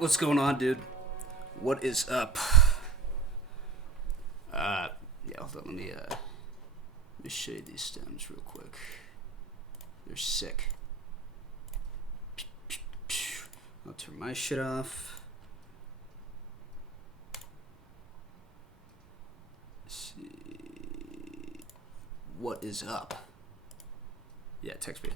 What's going on, dude? What is up? Yeah, hold on. Let me show you these stems real quick. They're sick. I'll turn my shit off. Let's see. What is up? Yeah, text me.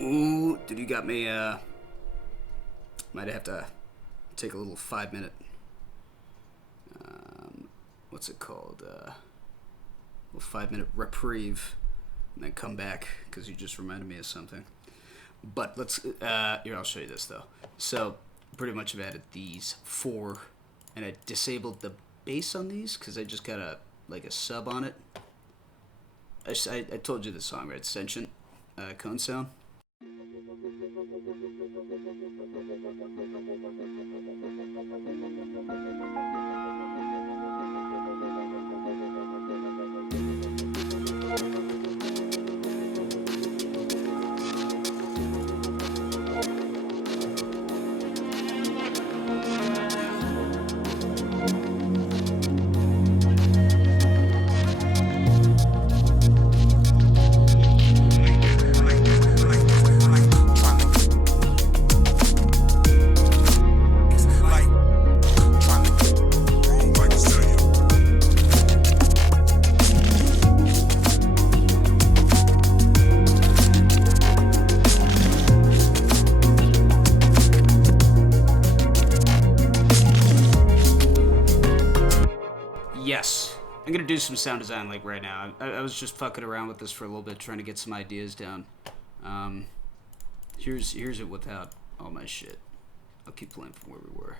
Ooh, dude, you got me, might have to take a little 5-minute, what's it called, little 5-minute reprieve, and then come back, because you just reminded me of something. But let's, here, I'll show you this, though. So, pretty much I've added these 4, and I disabled the bass on these, because I just got a sub on it. I told you the song, right? Sentient, cone sound. Yes, I'm gonna do some sound design like right now. I was just fucking around with this for a little bit, trying to get some ideas down. Here's it without all my shit. I'll keep playing from where we were.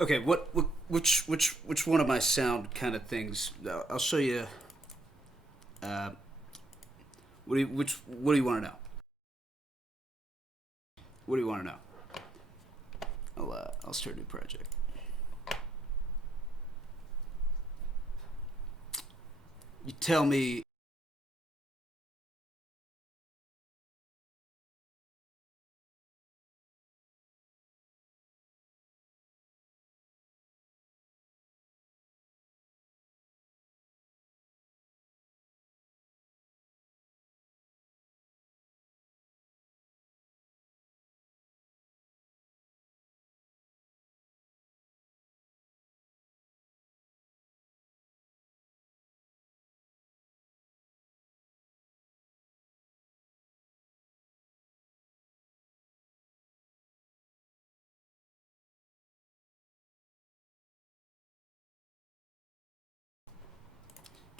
Okay, which one of my sound kind of things? I'll show you. What do you want to know? What do you want to know? I'll start a new project. You tell me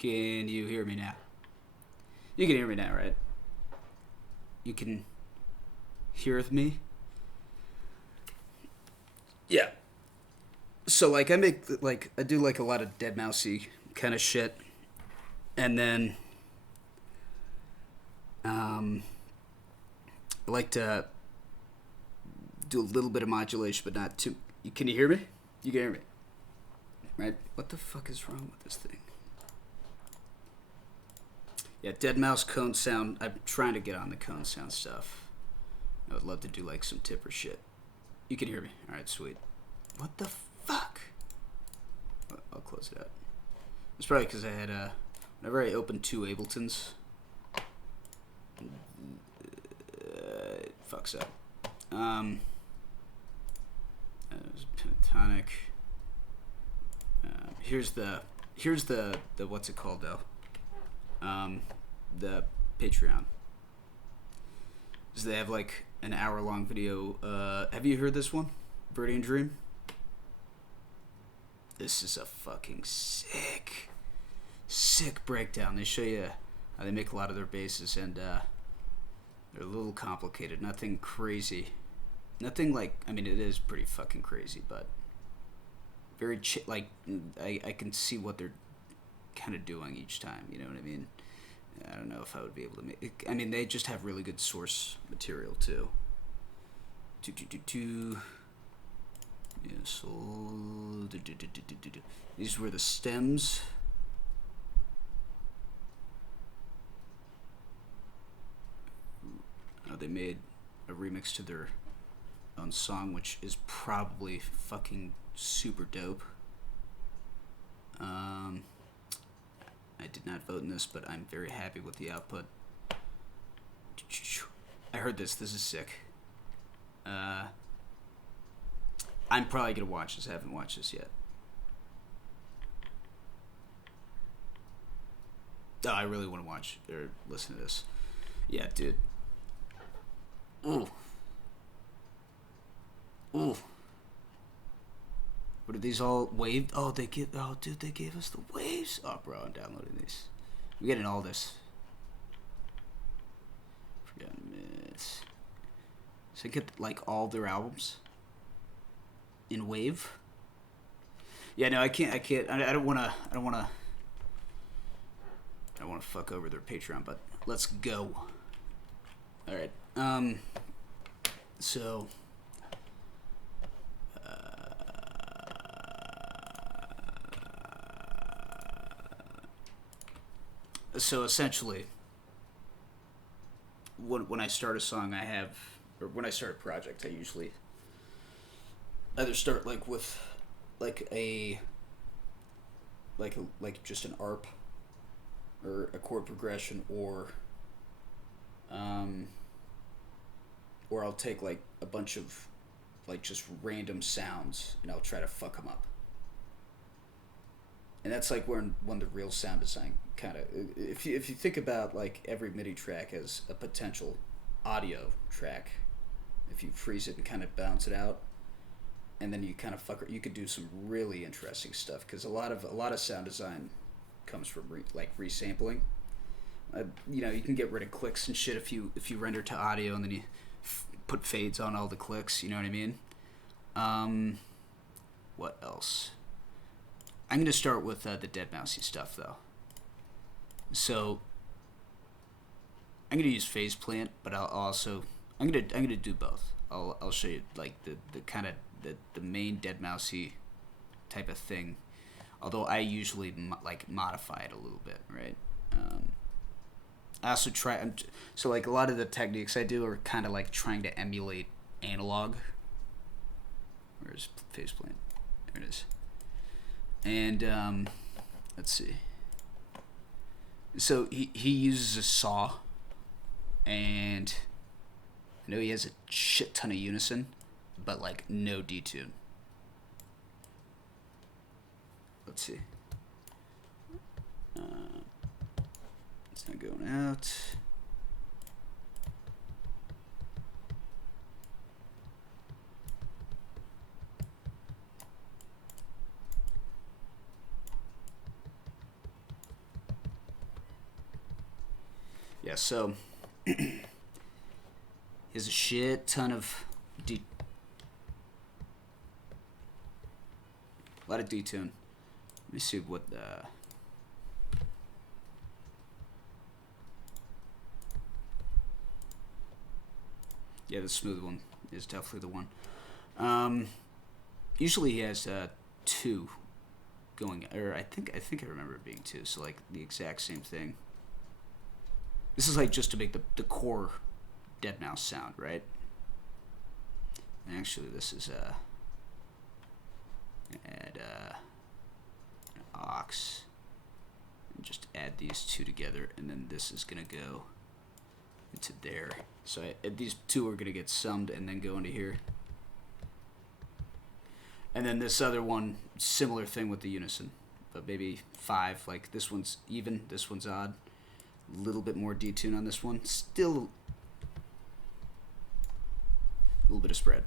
Can you hear me now? You can hear me now, right? You can hear me? Yeah. So like I do like a lot of dead mousey kind of shit, and then I like to do a little bit of modulation, but not too. Can you hear me? You can hear me, right? What the fuck is wrong with this thing? Yeah, dead mouse cone sound. I'm trying to get on the cone sound stuff. I would love to do like some tipper shit. You can hear me. All right, sweet. What the fuck? I'll close it out. It's probably because I had whenever I opened two Abletons, it fucks up. It was pentatonic. Here's the what's it called though? The Patreon. So they have like an hour-long video. Have you heard this one? Viridian Dream? This is a fucking sick breakdown. They show you how they make a lot of their basses, and they're a little complicated. Nothing crazy. Nothing like, I mean, it is pretty fucking crazy, but very like I can see what they're kind of doing each time. You know what I mean? I don't know if I would be able to make it. I mean, they just have really good source material too. Yeah, so these were the stems. They made a remix to their own song, which is probably fucking super dope. I did not vote in this, but I'm very happy with the output. I heard this. This is sick. I'm probably gonna watch this. I haven't watched this yet. Oh, I really want to watch or listen to this. Yeah, dude. Ooh. Ooh. What are these all waved? Oh, dude, they gave us the waves. Oh, bro, I'm downloading these. We're getting all this. Forgotten Myths. So I get like all their albums in wave. Yeah, no, I can't. I don't wanna fuck over their Patreon, but let's go. All right. So. So essentially, when I start a song, or when I start a project, I usually either start like with like just an ARP or a chord progression, or I'll take like a bunch of like just random sounds and I'll try to fuck them up. And that's like when the real sound design kind of, if you think about like every MIDI track as a potential audio track, if you freeze it and kind of bounce it out, and then you kind of you could do some really interesting stuff, because a lot of sound design comes from resampling. You can get rid of clicks and shit if you render to audio and then you put fades on all the clicks. You know what I mean? What else? I'm gonna start with the dead mousey stuff though. So I'm gonna use phase plant, but I'm gonna do both. I'll show you like the kind of the main dead mousey type of thing. Although I usually modify it a little bit, right? I also so like a lot of the techniques I do are kind of like trying to emulate analog. Where's phase plant? There it is. And let's see. So he uses a saw, and I know he has a shit ton of unison, but like no detune. Let's see. It's not going out. Yeah, so here's a shit ton of a lot of detune. Let me see what yeah, the smooth one is definitely the one. Usually he has 2 going, or I think I remember it being 2, so like the exact same thing. This is like just to make the core dead mouse sound, right? And actually this is add an aux and just add these 2 together, and then this is gonna go into there. So these 2 are gonna get summed and then go into here. And then this other one, similar thing with the unison, but maybe 5. Like this one's even, this one's odd. A little bit more detune on this one. Still a little bit of spread.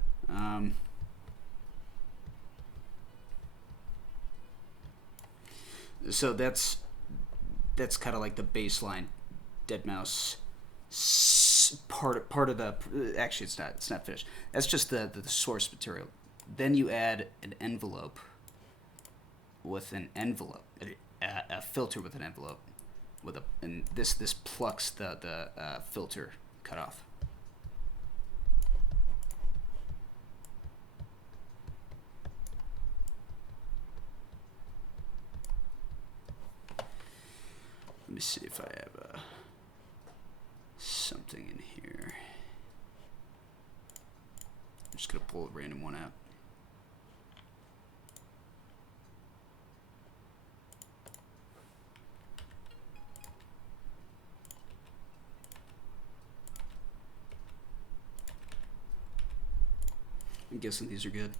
So that's kind of like the baseline dead mouse part of the. Actually, it's not finished. That's just the source material. Then you add an envelope with an envelope, a filter with an envelope, with and this plucks the filter cutoff. Let me see if I have something in here. I'm just gonna pull a random one out. I'm guessing these are good.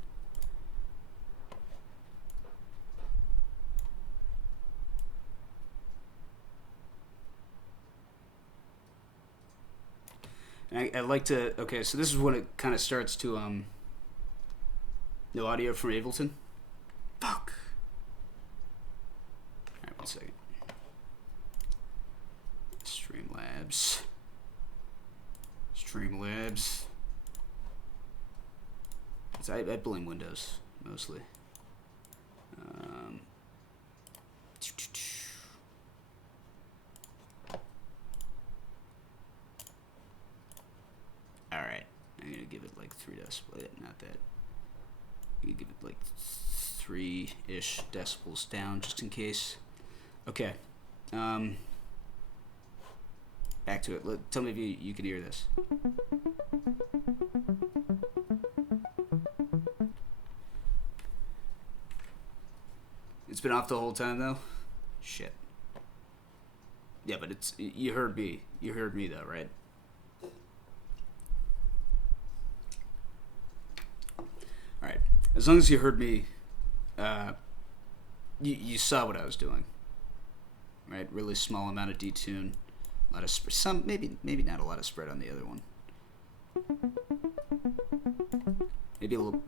And I like to, okay, so this is when it kind of starts to, no audio from Ableton? Fuck. Alright, 1 second. Streamlabs. I blame Windows, mostly. Alright, I'm gonna give it like 3 decibels, not that. I'm gonna give it like 3-ish decibels down, just in case. Okay, back to it. Tell me if you can hear this. It's been off the whole time though? Shit. Yeah, but you heard me. You heard me though, right? Alright. As long as you heard me, you saw what I was doing. Right? Really small amount of detune. A lot of some maybe not a lot of spread on the other one. Maybe a little.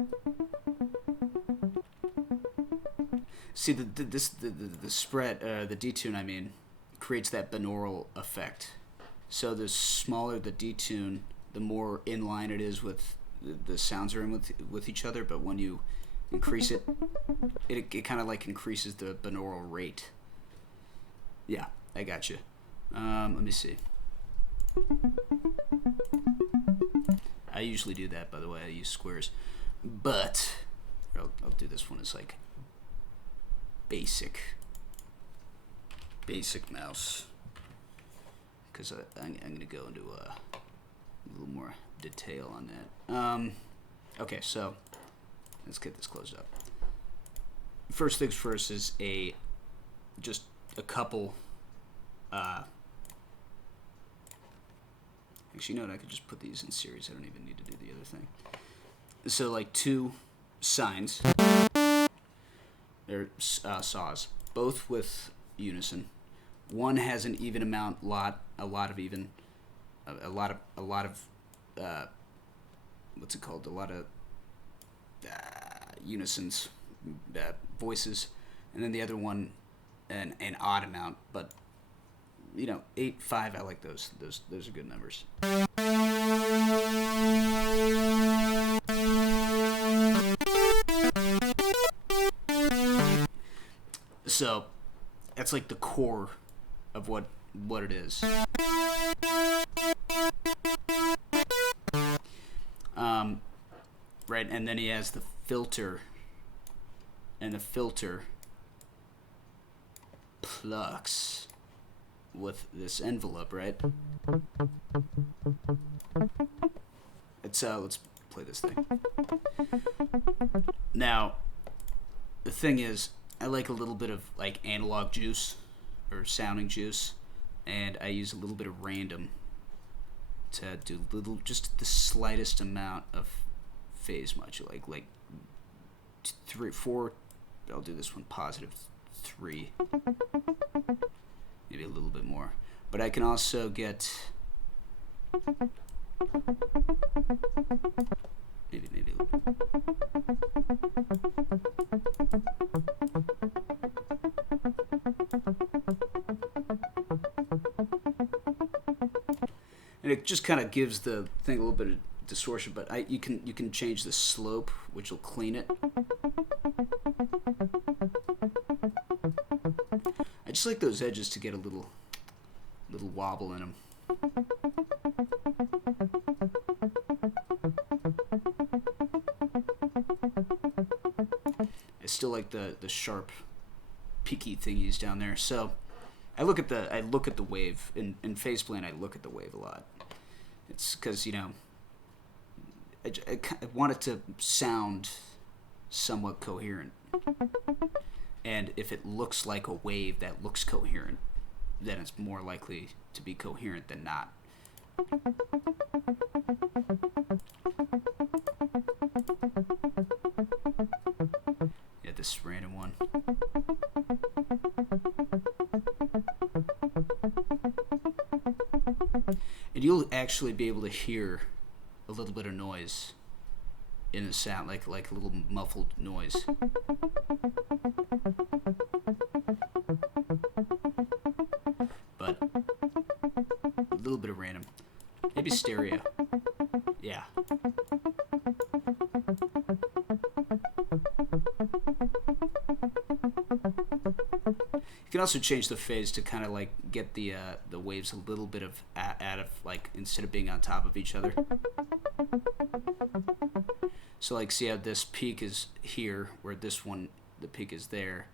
See the spread, the detune, I mean, creates that binaural effect. So the smaller the detune, the more in line it is with the sounds are in with each other. But when you increase it, it kind of like increases the binaural rate. Yeah, I got you. Let me see. I usually do that, by the way. I use squares, but I'll do this one as like basic mouse, because I'm gonna go into a little more detail on that. Okay, so let's get this closed up. First things first is just a couple. Actually, you know what? I could just put these in series. I don't even need to do the other thing. So, like 2 sines. They're saws, both with unison. One has an even amount, a lot of even, a lot of, what's it called? A lot of unisons, voices, and then the other one, an odd amount, but 8, 5. I like those. Those are good numbers. So that's like the core of what it is. Right, and then he has the filter, and the filter plucks with this envelope, right? Let's play this thing. Now, the thing is, I like a little bit of like analog juice or sounding juice, and I use a little bit of random to do just the slightest amount of phase modulation, like 3, 4. I'll do this one +3, maybe a little bit more. But I can also get maybe a little. And it just kind of gives the thing a little bit of distortion, but you can change the slope, which will clean it. I just like those edges to get a little wobble in them. I still like the sharp, peaky thingies down there. So I look at the wave in Faceplant. I look at the wave a lot. It's because I want it to sound somewhat coherent. And if it looks like a wave that looks coherent, then it's more likely to be coherent than not. Yeah, this random one. And you'll actually be able to hear a little bit of noise in the sound, like a little muffled noise. But a little bit of random. Maybe stereo. Yeah. You can also change the phase to kind of like get the waves a little bit of out of, like, instead of being on top of each other. So like, see how this peak is here, where this one, the peak is there.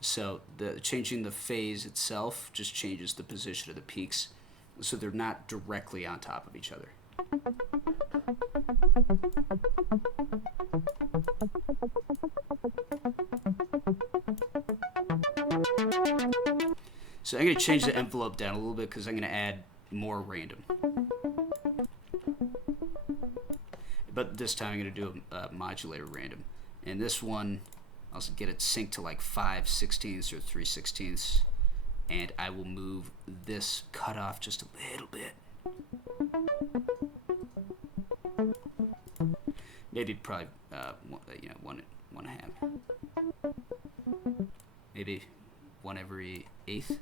So changing the phase itself just changes the position of the peaks, so they're not directly on top of each other. So I'm going to change the envelope down a little bit because I'm going to add more random. But this time I'm going to do a modulator random. And this one, I'll get it synced to like 5/16 or 3/16. And I will move this cutoff just a little bit. Maybe probably 1.5. Maybe 1 every 1/8.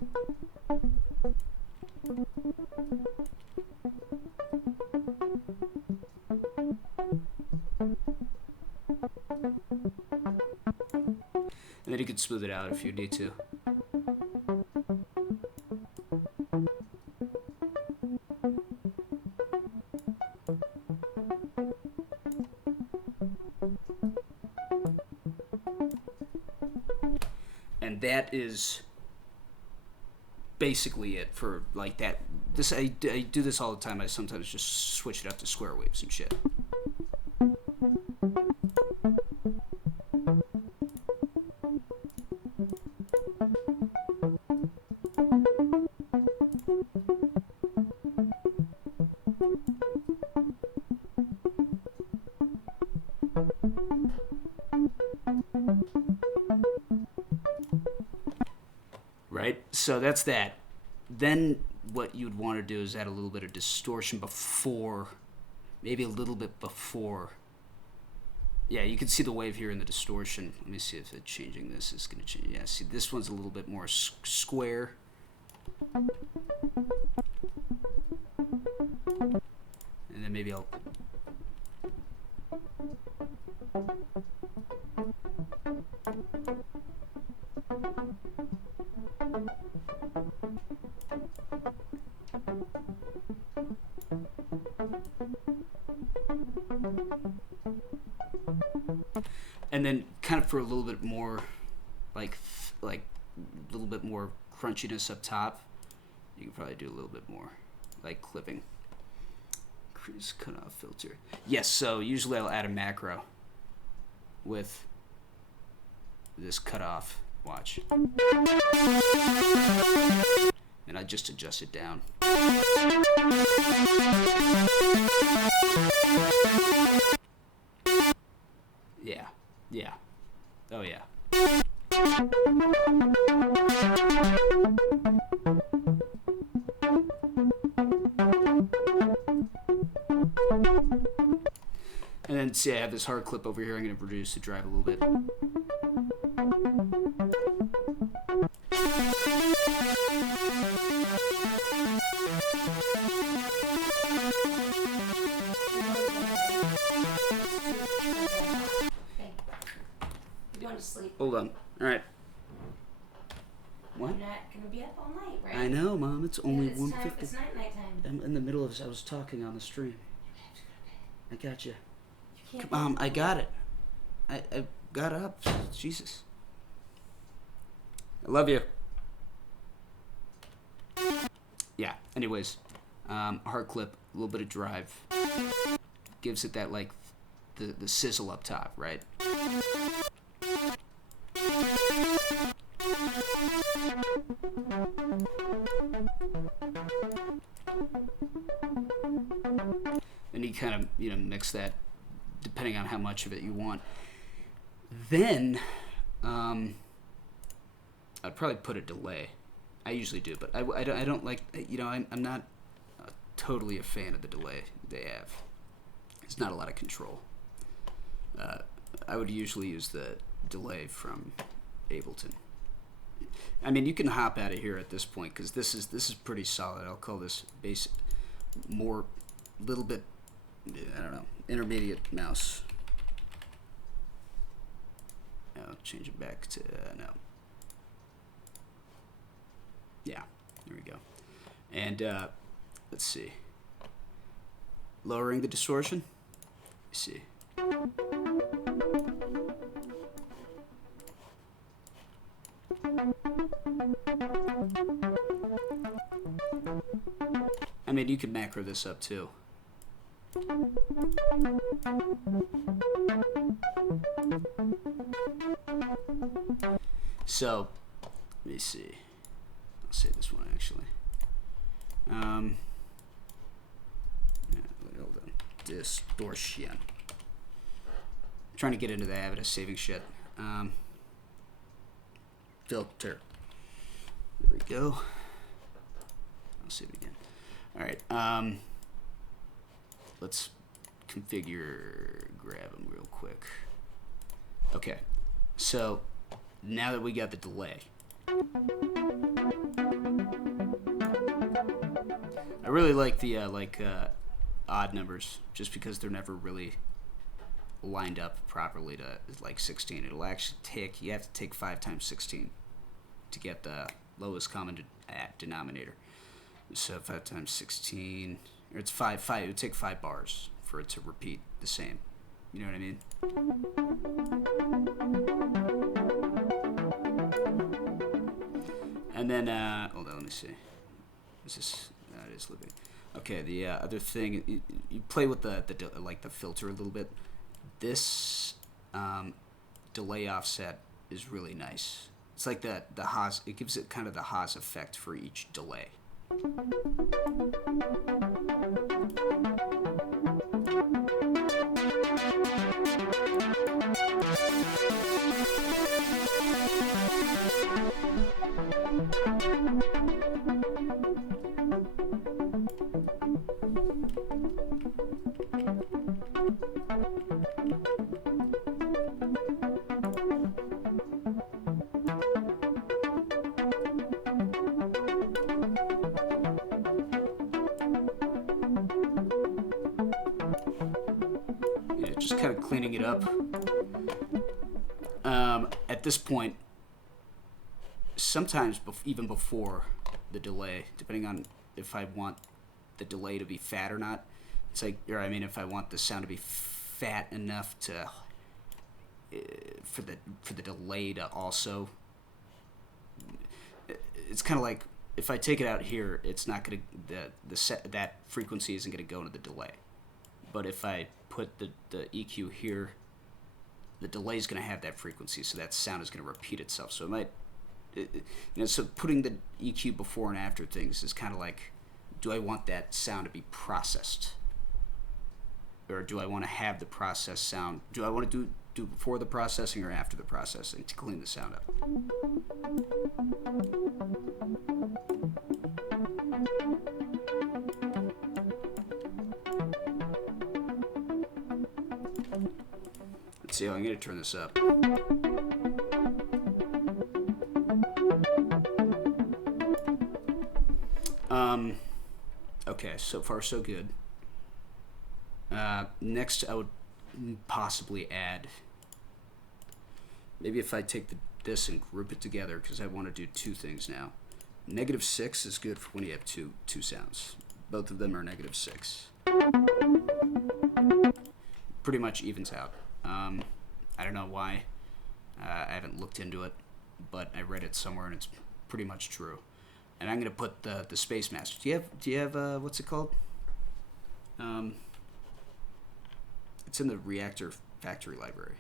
And then you can smooth it out if you need to. And that is basically it for like that. I do this all the time. I sometimes just switch it up to square waves and shit. Right? So that's that. Then what you'd want to do is add a little bit of distortion before, maybe a little bit before. Yeah, you can see the wave here in the distortion. Let me see if it's changing this. It's going to change. Yeah, see, this one's a little bit more square. And then maybe I'll... And then kind of for a little bit more, like a little bit more crunchiness up top, you can probably do a little bit more, like clipping. Crease cutoff filter. Yes, so usually I'll add a macro with this cutoff. Watch. And I just adjust it down. Yeah. Yeah. Oh yeah. And then see, I have this hard clip over here. I'm going to reduce the drive a little bit. Sleep. Hold on. All right. What? You're not gonna be up all night, right? I know, Mom. It's only 1:50. It's night time. I'm in the middle of. I was talking on the stream. I got you. You can't. Mom, I got it. I got up. Jesus. I love you. Yeah. Anyways, hard clip, a little bit of drive, gives it that like the sizzle up top, right? And you kind of, mix that depending on how much of it you want. Then, I'd probably put a delay. I usually do, but I don't like, I'm not totally a fan of the delay they have. It's not a lot of control. I would usually use the delay from Ableton. I mean, you can hop out of here at this point because this is pretty solid. I'll call this basic, more, little bit, I don't know, intermediate mouse. I'll change it back to no. Yeah, there we go. And let's see, lowering the distortion. Let's see. I mean, you can macro this up too. So, let me see. I'll say this one actually. Yeah, hold on. Distortion. I'm trying to get into the habit of saving shit. Filter. There we go. I'll save it again. All right. Let's configure, grab them real quick. Okay. So now that we got the delay, I really like the odd numbers just because they're never really lined up properly to like 16. It'll actually take, you have to take 5 times 16 to get the lowest common denominator. So 5 times 16, or it's 5. It would take 5 bars for it to repeat the same. You know what I mean? And then, hold on, let me see. Is this? It is living. Okay, the other thing, you play with the filter a little bit. This delay offset is really nice. It's like the Haas. It gives it kind of the Haas effect for each delay. just kind of cleaning it up. At this point, sometimes even before the delay, depending on if I want the delay to be fat or not, it's like, or I mean, if I want the sound to be fat enough to for the delay to also, it's kind of like if I take it out here, it's not gonna that frequency isn't gonna go into the delay, but if I put the EQ here, the delay is gonna have that frequency, so that sound is gonna repeat itself. So it might, so putting the EQ before and after things is kind of like, do I want that sound to be processed? Or do I want to have the processed sound? Do I want to do before the processing or after the processing to clean the sound up? Let's see, I'm going to turn this up. Okay, so far so good. Next, I would possibly add, maybe if I take this and group it together, because I want to do two things now. -6 is good for when you have two sounds. Both of them are -6. Pretty much evens out. I don't know why. I haven't looked into it, but I read it somewhere and it's pretty much true. And I'm gonna put the Space Master. Do you have what's it called? It's in the Reactor Factory library.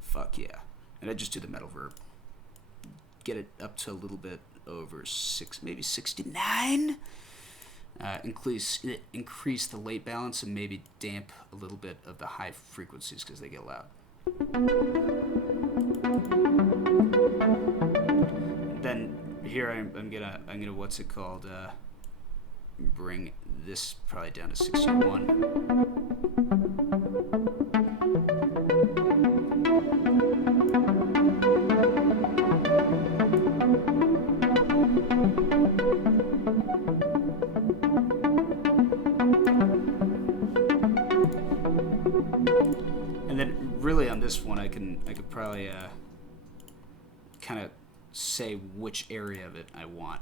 Fuck yeah. And I just do the metal verb. Get it up to a little bit over 6, maybe 69. Increase the late balance and maybe damp a little bit of the high frequencies because they get loud. Then here I'm gonna what's it called? Bring this probably down to 61. And then really on this one I could probably kind of say which area of it I want.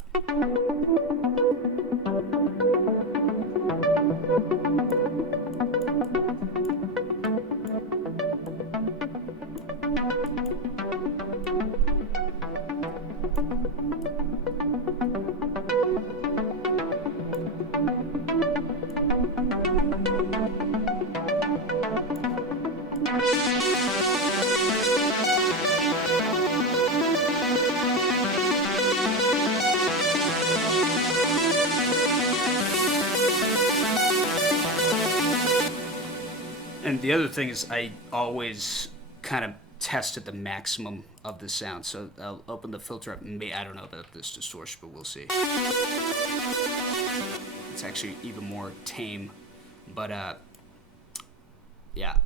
And the other thing is I always kind of test at the maximum of the sound. So I'll open the filter up. I don't know about this distortion, but we'll see. It's actually even more tame. But, yeah.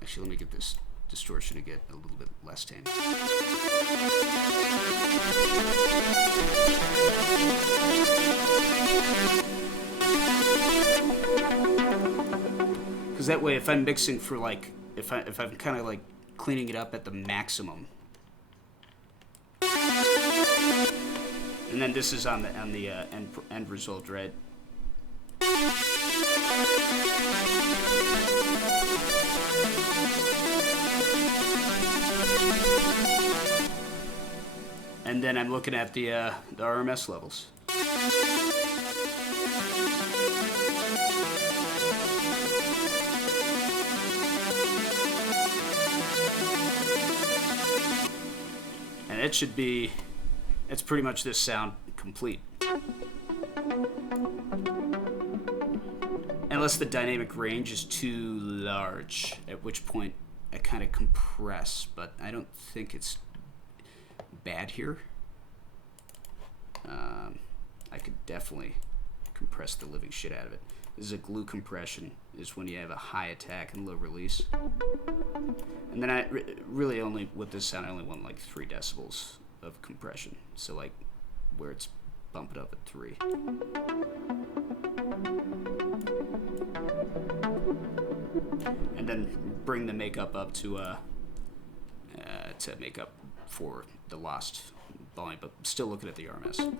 Actually, let me get this distortion to get a little bit less tame. Because that way, if I'm mixing for like, if I'm kind of like cleaning it up at the maximum, and then this is on the end result, right? And then I'm looking at the RMS levels. And it should be, it's pretty much this sound complete. Unless the dynamic range is too large, at which point I kind of compress, but I don't think it's bad here. I could definitely compress the living shit out of it. This is a glue compression, is when you have a high attack and low release. And then I really only, with this sound, I only want like 3 decibels of compression. So like where it's bumping up at 3. And then bring the makeup up to make up for the lost volume, but still looking at the RMS.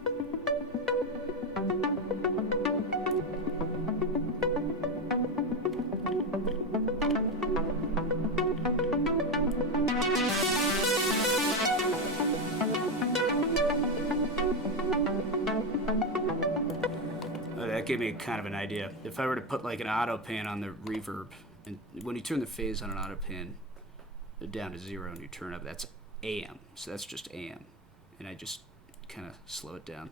That gave me kind of an idea. If I were to put like an auto pan on the reverb, and when you turn the phase on an auto pan down to 0 and you turn up, that's AM. So that's just AM. And I just kind of slow it down.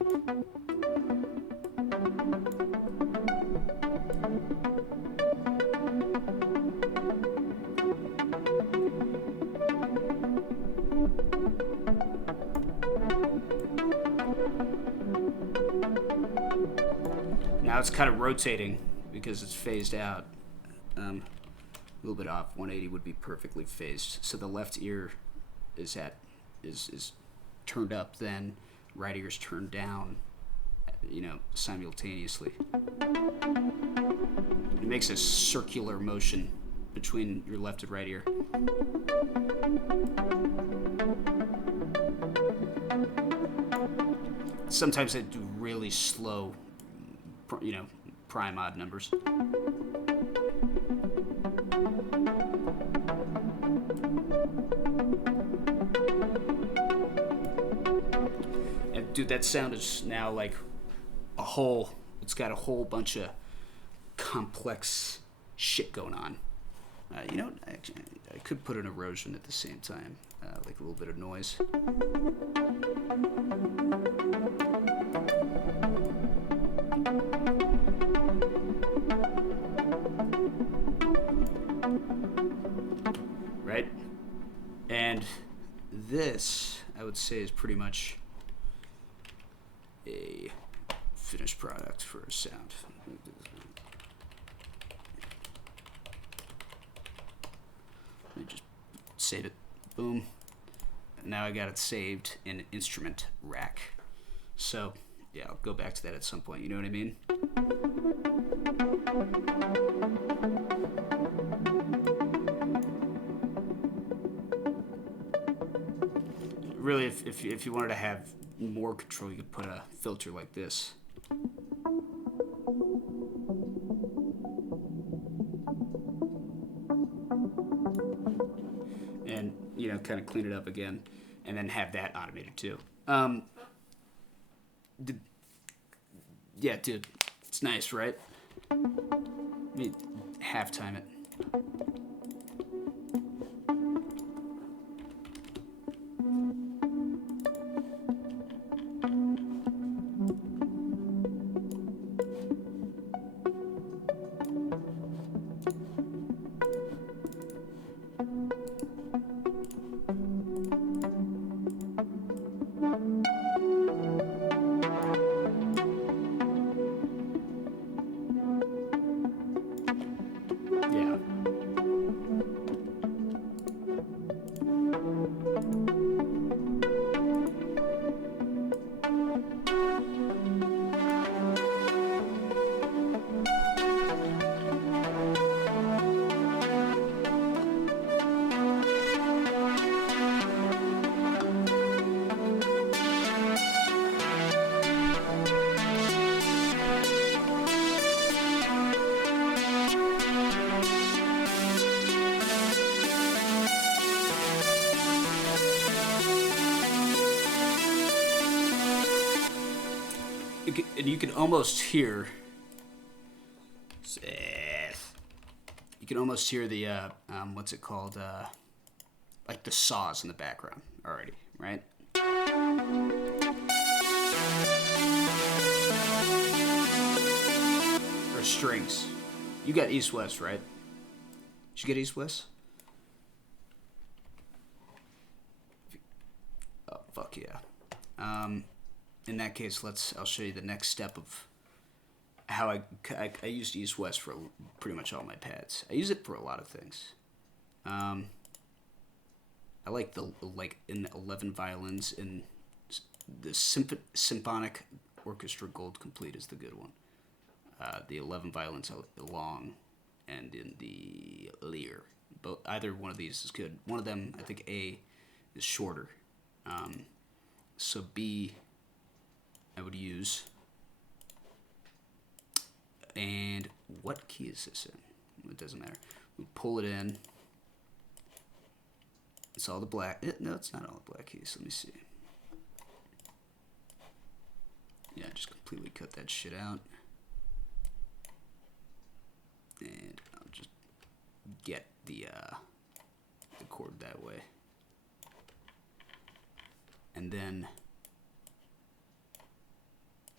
Now it's kind of rotating because it's phased out. A little bit off. 180 would be perfectly phased. So the left ear is turned up, then right ear's turned down, simultaneously. It makes a circular motion between your left and right ear. Sometimes I do really slow, prime odd numbers. And dude, that sound is now like it's got a whole bunch of complex shit going on. I could put an erosion at the same time, like a little bit of noise. Right? And this, I would say, is pretty much a finished product for a sound. Let me just save it. Boom. Now I got it saved in instrument rack. So, yeah, I'll go back to that at some point. You know what I mean? Really, if you wanted to have more control, you could put a filter like this. And, kind of clean it up again. And then have that automated too. Yeah, dude. It's nice, right? Let me half-time it. Yeah. And you can almost hear. You can almost hear the what's it called? Like the saws in the background already, right? Or strings. You got east-west, right? Did you get east-west? Oh, fuck yeah. In that case, I'll show you the next step of how I used east-west for pretty much all my pads. I use it for a lot of things. I like in 11 violins in the Symphonic Orchestra Gold Complete is the good one. The 11 violins are long, and in the Lear. Both, either one of these is good. One of them, I think A, is shorter. So B, I would use. And what key is this in? It doesn't matter. We pull it in. It's all the black. No, it's not all the black keys. Let me see. Yeah, just completely cut that shit out. And I'll just get the chord that way. And then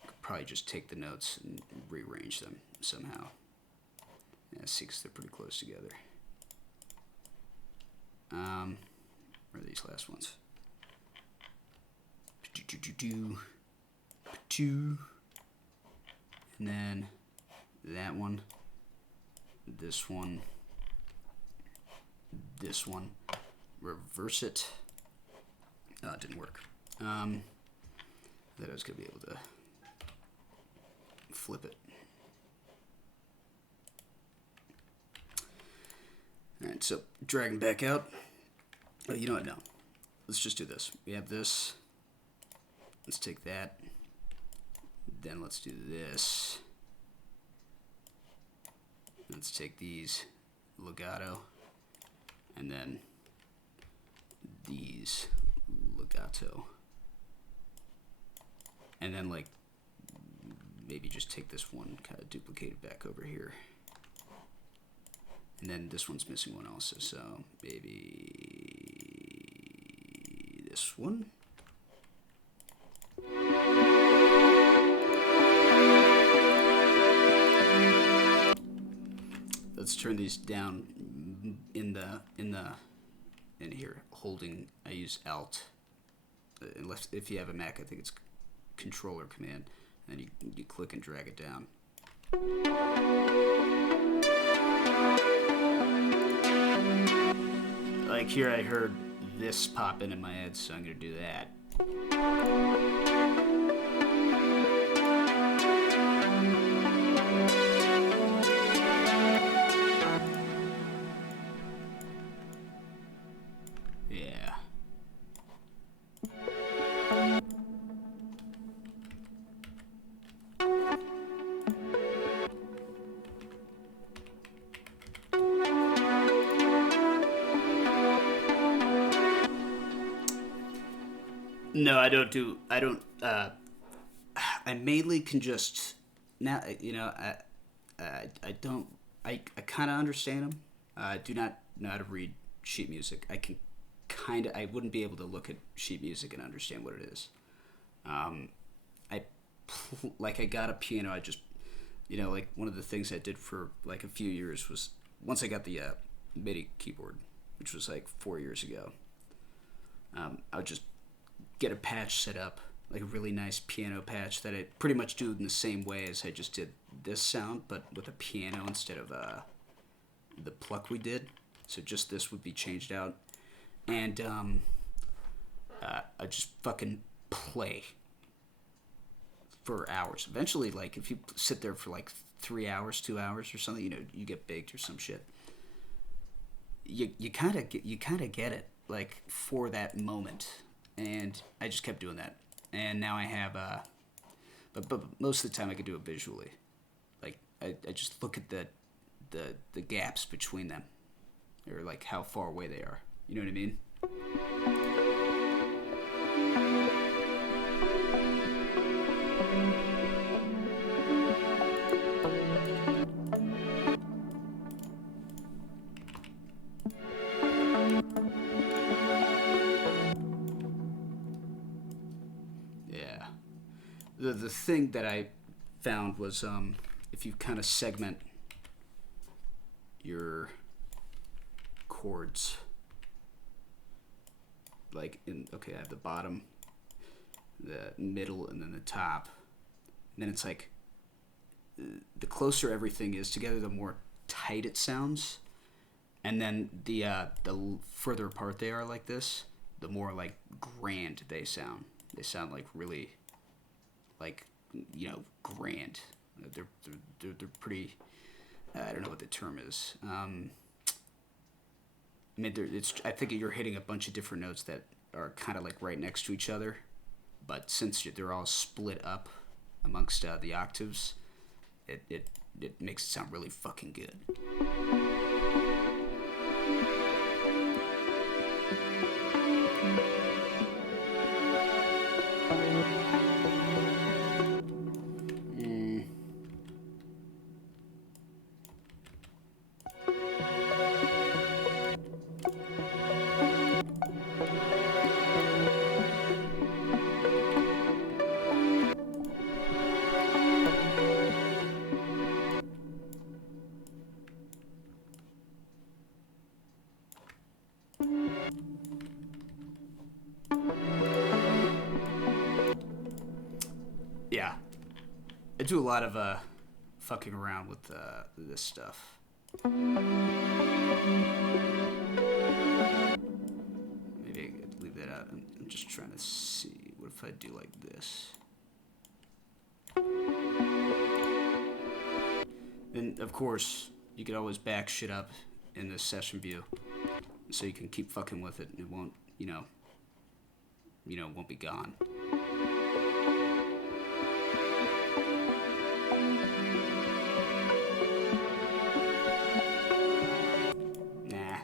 I could probably just take the notes and rearrange them somehow. Yeah, see, because they're pretty close together. Where are these last ones? And then that one, this one, this one, reverse it. Oh, it didn't work. That I was going to be able to flip it. Alright, so dragging back out. Oh, you know what? No. Let's just do this. We have this. Let's take that. Then let's do this. Let's take these legato. And then these legato. And then, like, maybe just take this one, kind of duplicate it back over here. And then this one's missing one also, so maybe this one. Let's turn these down in here. Holding, I use Alt. Unless if you have a Mac, I think it's Control or Command, and you click and drag it down. Like here, I heard this pop in my head, so I'm gonna do that. Yeah. No, I don't. I mainly can just now. You know, I don't. I kind of understand them. I do not know how to read sheet music. I can kind of. I wouldn't be able to look at sheet music and understand what it is. I got a piano. I just, like one of the things I did for like a few years was once I got the MIDI keyboard, which was like 4 years ago. I would just get a patch set up, like a really nice piano patch that I pretty much do in the same way as I just did this sound, but with a piano instead of the pluck we did. So just this would be changed out, and I just fucking play for hours. Eventually, like if you sit there for like 3 hours, 2 hours or something, you get baked or some shit. You kind of get it like for that moment. And I just kept doing that, and now I have but most of the time I could do it visually. Like I just look at the gaps between them, or like how far away they are. You know what I mean? The thing that I found was if you kind of segment your chords, like I have the bottom, the middle, and then the top, and then it's like the closer everything is together, the more tight it sounds, and then the further apart they are like this, the more like grand they sound. They sound like really like grand. They're pretty I don't know what the term is. I mean, I think you're hitting a bunch of different notes that are kind of like right next to each other, but since they're all split up amongst the octaves, it makes it sound really fucking good. Yeah, I do a lot of fucking around with this stuff. Maybe I could leave that out. I'm just trying to see. What if I do like this? Then, of course, you could always back shit up in the session view, so you can keep fucking with it, and it won't, won't be gone. Nah,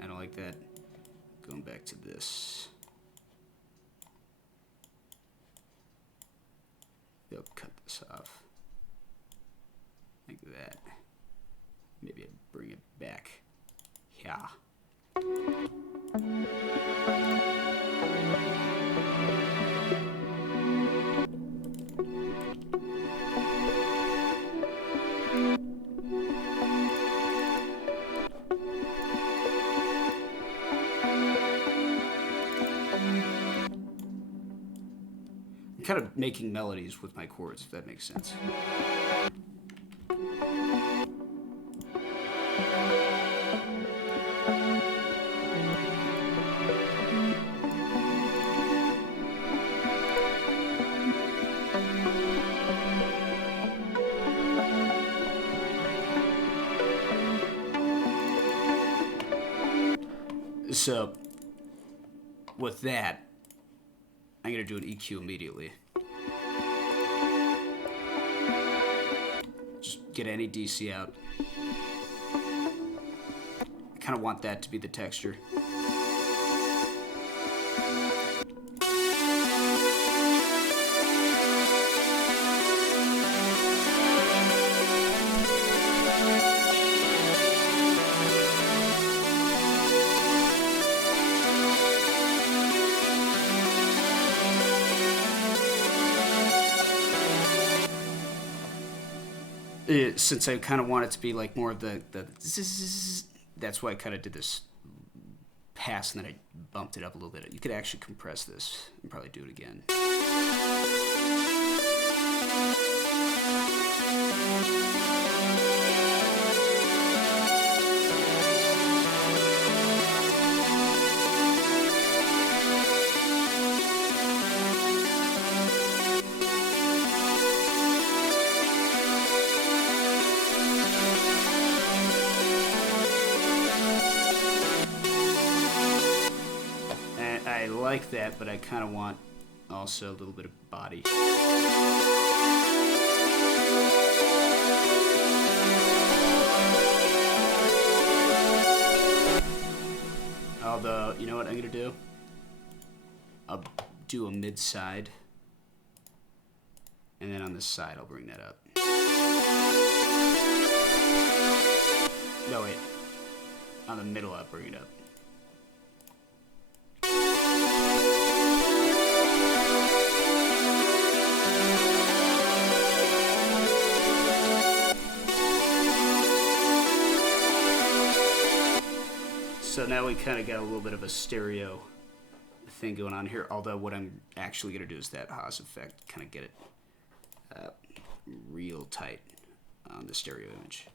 I don't like that. Going back to this. They'll cut this off. Like that. Maybe I bring it back. Yeah. I'm kind of making melodies with my chords, if that makes sense. So, with that, I'm going to do an EQ immediately. Just get any DC out. I kind of want that to be the texture. Since I kind of want it to be like more of the zzz, that's why I kind of did this pass and then I bumped it up a little bit. You could actually compress this and probably do it again. I like that, but I kind of want also a little bit of body. Although, you know what I'm going to do? I'll do a mid-side, and then on this side I'll bring that up. No, wait. On the middle I'll bring it up. So now we kind of got a little bit of a stereo thing going on here, although what I'm actually going to do is that Haas effect, kind of get it real tight on the stereo image.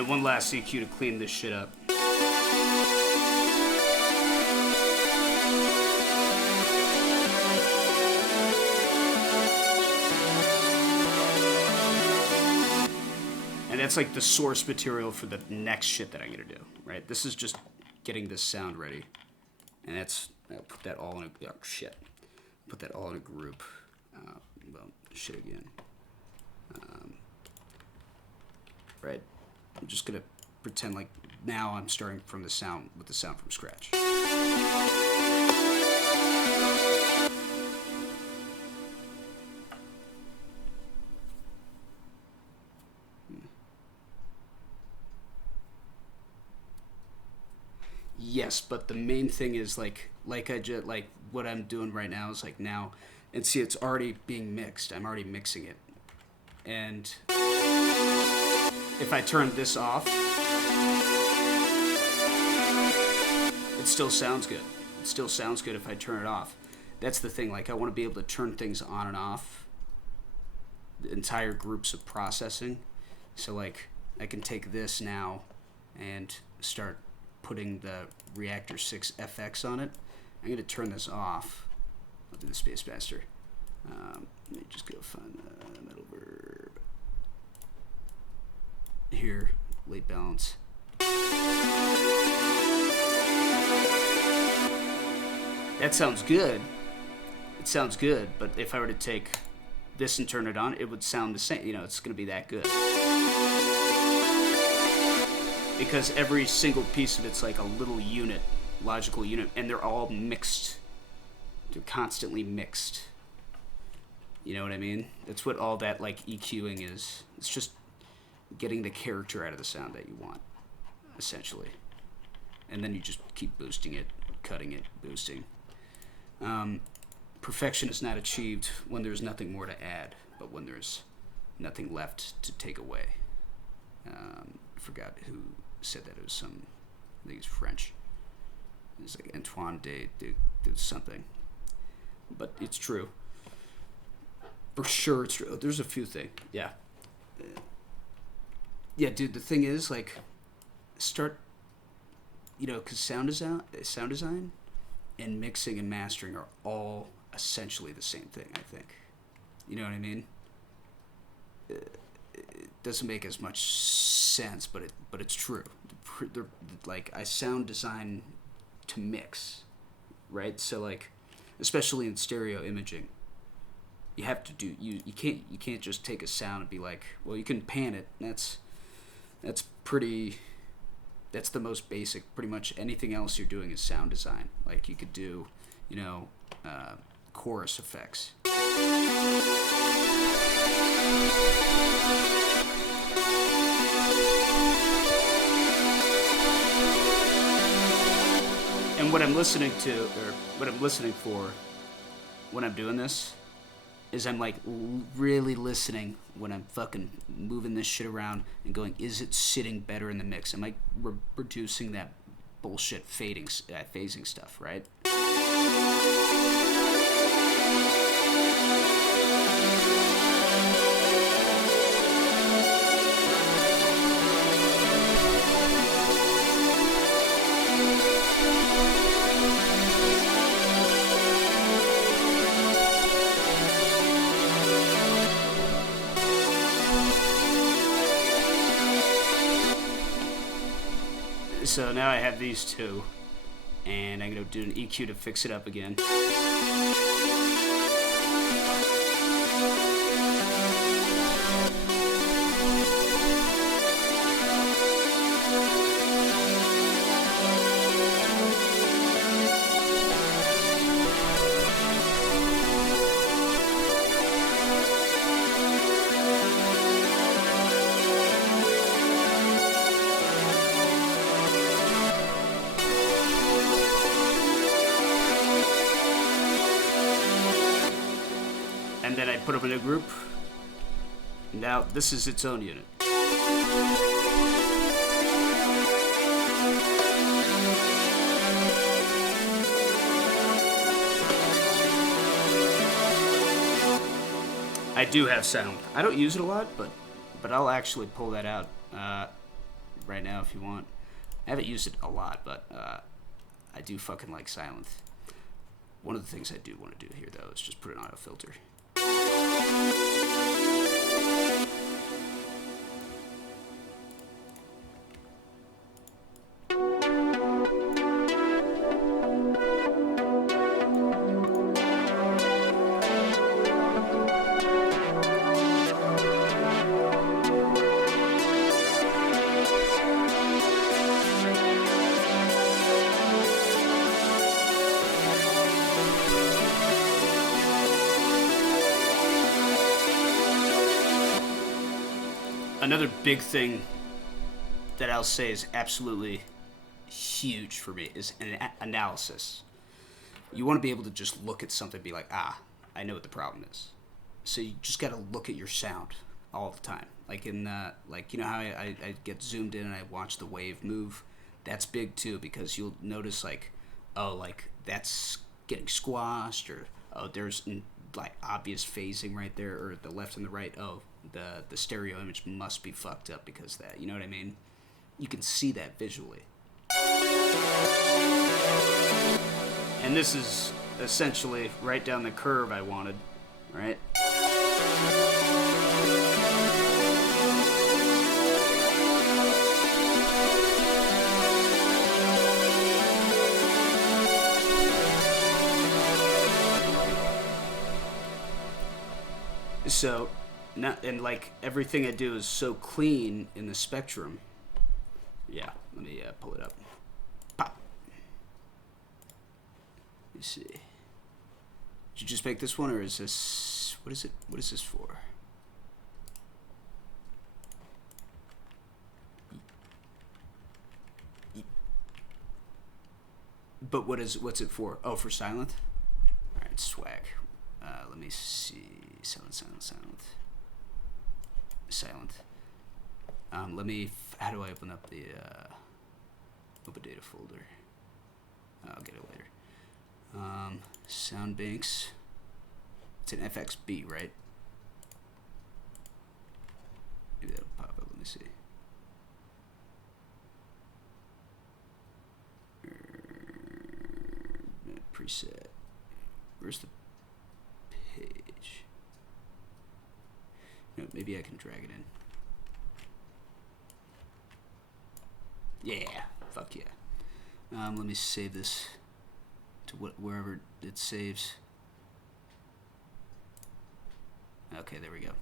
then one last EQ to clean this shit up. And that's like the source material for the next shit that I'm gonna do, right? This is just getting this sound ready. And I'll put that all in a, oh shit. Put that all in a group. Well, shit again. Right? I'm just gonna pretend like now I'm starting from the sound, with the sound from scratch. Yes, but the main thing is like what I'm doing right now is like now, and see, it's already being mixed. I'm already mixing it, and if I turn this off, it still sounds good. It still sounds good if I turn it off. That's the thing. Like I want to be able to turn things on and off. The entire groups of processing. So like I can take this now and start putting the Reactor 6 FX on it. I'm going to turn this off. I'll do the Space Master. Let me just go find the middle verb. Here, late balance. That sounds good. It sounds good, but if I were to take this and turn it on, it would sound the same. You know, it's going to be that good. Because every single piece of it's like a little unit, logical unit, and they're all mixed. They're constantly mixed. You know what I mean? That's what all that like EQing is. It's just getting the character out of the sound that you want, essentially. And then you just keep boosting it, cutting it, boosting. Perfection is not achieved when there's nothing more to add, but when there's nothing left to take away. I forgot who said that. It was some, I think it's French. It's like Antoine de something. But it's true. For sure it's true. There's a few things. Yeah. Yeah, dude, the thing is, like, start, you know, because sound design and mixing and mastering are all essentially the same thing, I think. You know what I mean? It doesn't make as much sense, but it's true. Like, I sound design to mix, right? So, like, especially in stereo imaging, you have to do, you can't just take a sound and be like, well, you can pan it. That's the most basic. Pretty much anything else you're doing is sound design. Like, you could do, you know, chorus effects. And what I'm listening to, or what I'm listening for when I'm doing this, is I'm like really listening when I'm fucking moving this shit around and going, is it sitting better in the mix? Am I reducing that bullshit phasing stuff, right? So now I have these two, and I'm going to do an EQ to fix it up again. And then I put them in a group. Now this is its own unit. I do have sound. I don't use it a lot, but I'll actually pull that out. right now if you want. I haven't used it a lot, but I do fucking like silent. One of the things I do want to do here, though, is just put an auto filter. Another big thing that I'll say is absolutely huge for me is an analysis. You want to be able to just look at something and be like, I know what the problem is. So you just got to look at your sound all the time. Like like, you know how I get zoomed in and I watch the wave move? That's big too, because you'll notice like, oh, like that's getting squashed, or oh, there's like obvious phasing right there, or the left and the right. Oh, the stereo image must be fucked up because of that. You know what I mean? You can see that visually. And this is essentially right down the curve I wanted, right? So, and like everything I do is so clean in the spectrum. Yeah, let me pull it up. Pop. Let me see. Did you just make this one, or is this, what is it? What is this for? But what's it for? Oh, for silent? Alright, swag. Let me see. Silent. How do I open up the open data folder? I'll get it later. Sound banks. It's an FXB, right? Maybe that'll pop up. Let me see. Preset. Where's the page? No, maybe I can drag it in. Yeah, fuck yeah. Let me save this to wherever it saves. Okay, there we go.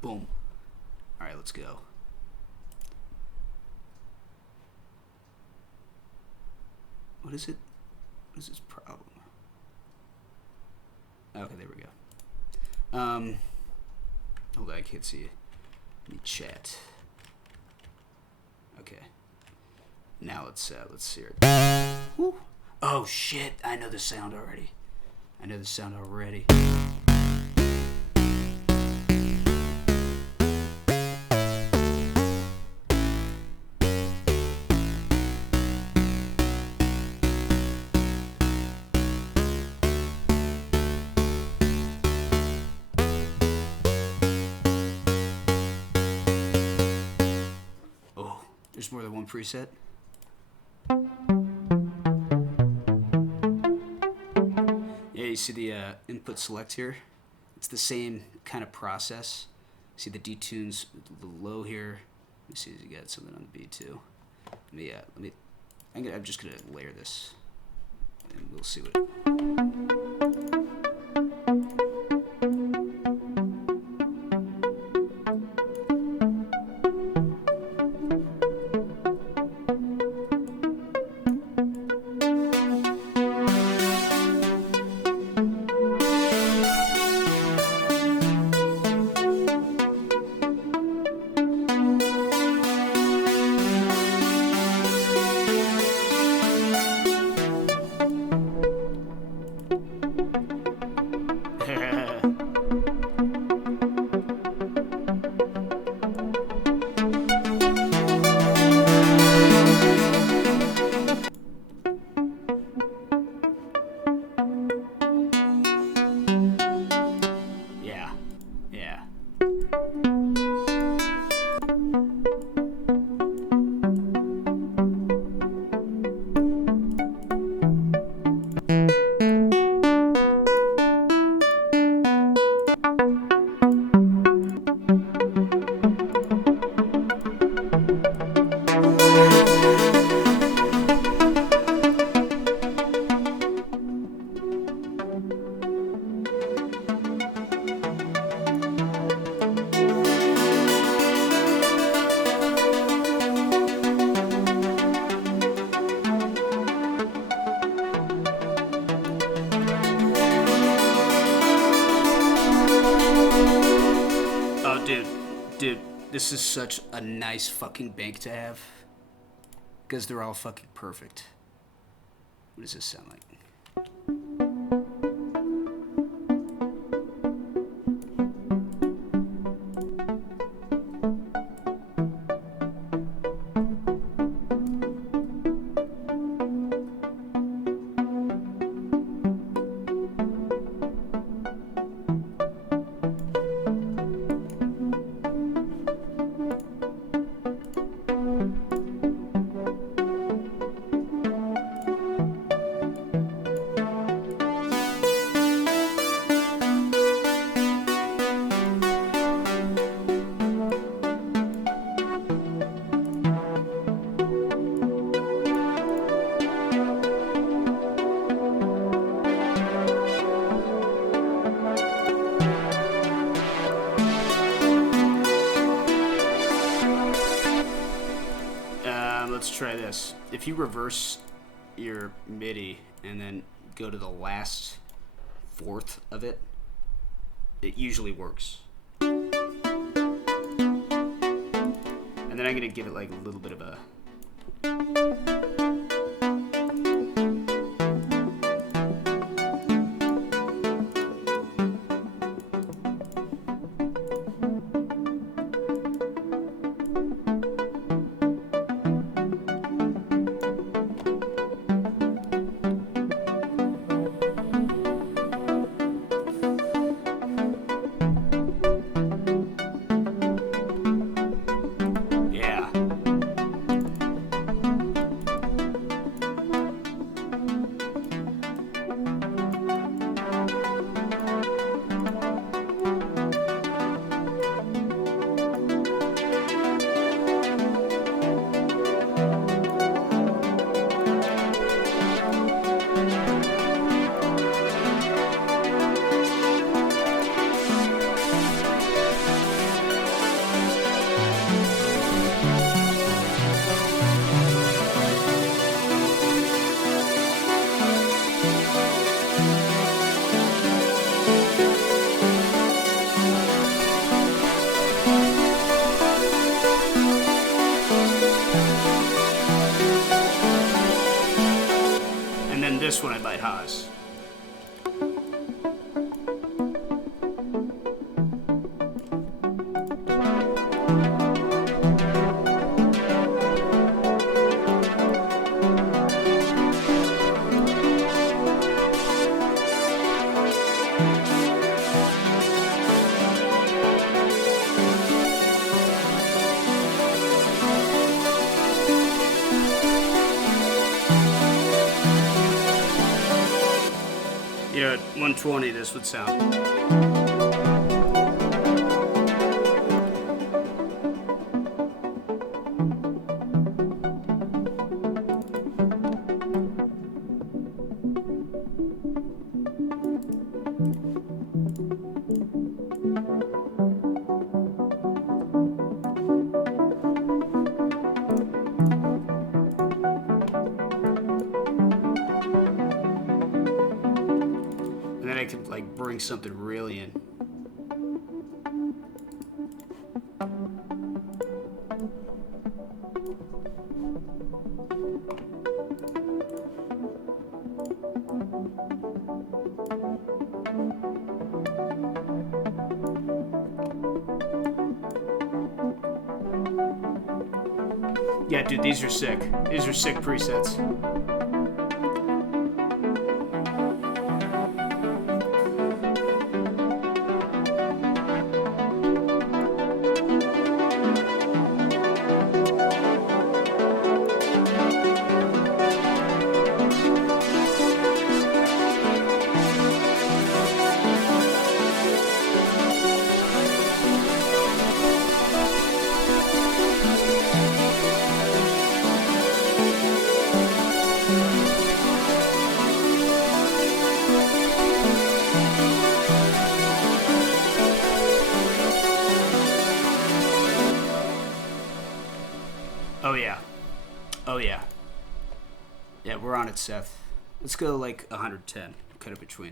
Boom. All right, let's go. What is it? What is this problem? Okay, there we go. Hold on, I can't see you. Let me chat. Okay. Now let's hear it. Woo. Oh shit! I know the sound already. Oh, there's more than one preset. Yeah, you see the input select here? It's the same kind of process. See the detunes, the low here. Let me see if you got something on the beat too. I'm just gonna layer this, and we'll see what. Dude, this is such a nice fucking bank to have. Because they're all fucking perfect. What does this sound like? Let's try this. If you reverse your MIDI and then go to the last fourth of it, it usually works. And then I'm going to give it like a little bit of a... This one I might Haas. You know, at 120 this would sound. And then I could like bring something really in. Yeah, dude, these are sick. These are sick presets. Oh yeah. Oh yeah. Yeah, we're on it, Seth. Let's go like 110. Cut it between.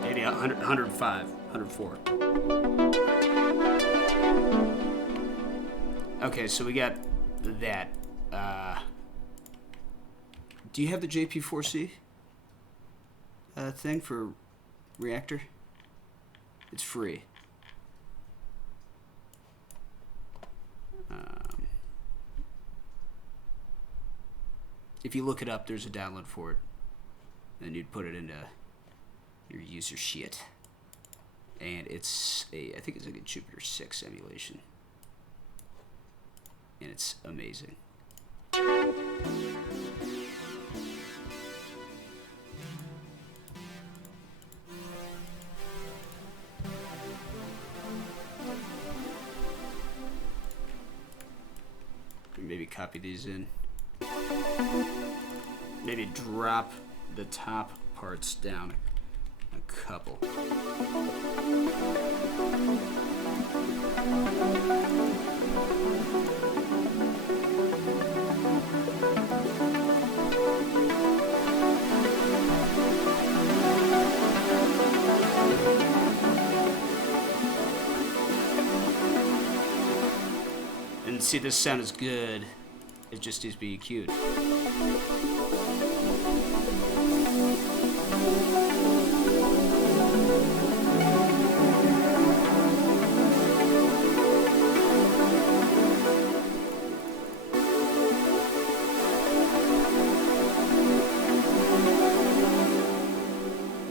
Maybe 100. 100, 105, 104. Okay, so we got that. Do you have the JP4C thing for reactor? It's free. If you look it up, there's a download for it. Then you'd put it into your user shit. And it's I think it's like a Jupyter 6 emulation. And it's amazing. Maybe copy these in. Maybe drop the top parts down a couple. And see, this sound is good. It just needs to be EQ'd.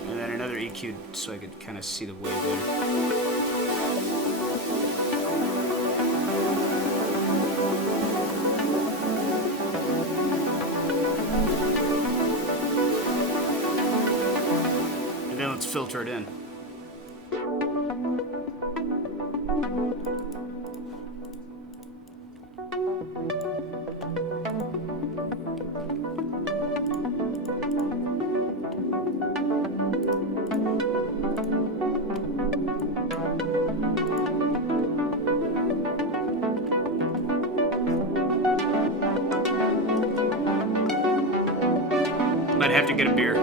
And then another EQ'd so I could kind of see the wave better. Let's filter it in. Might have to get a beer.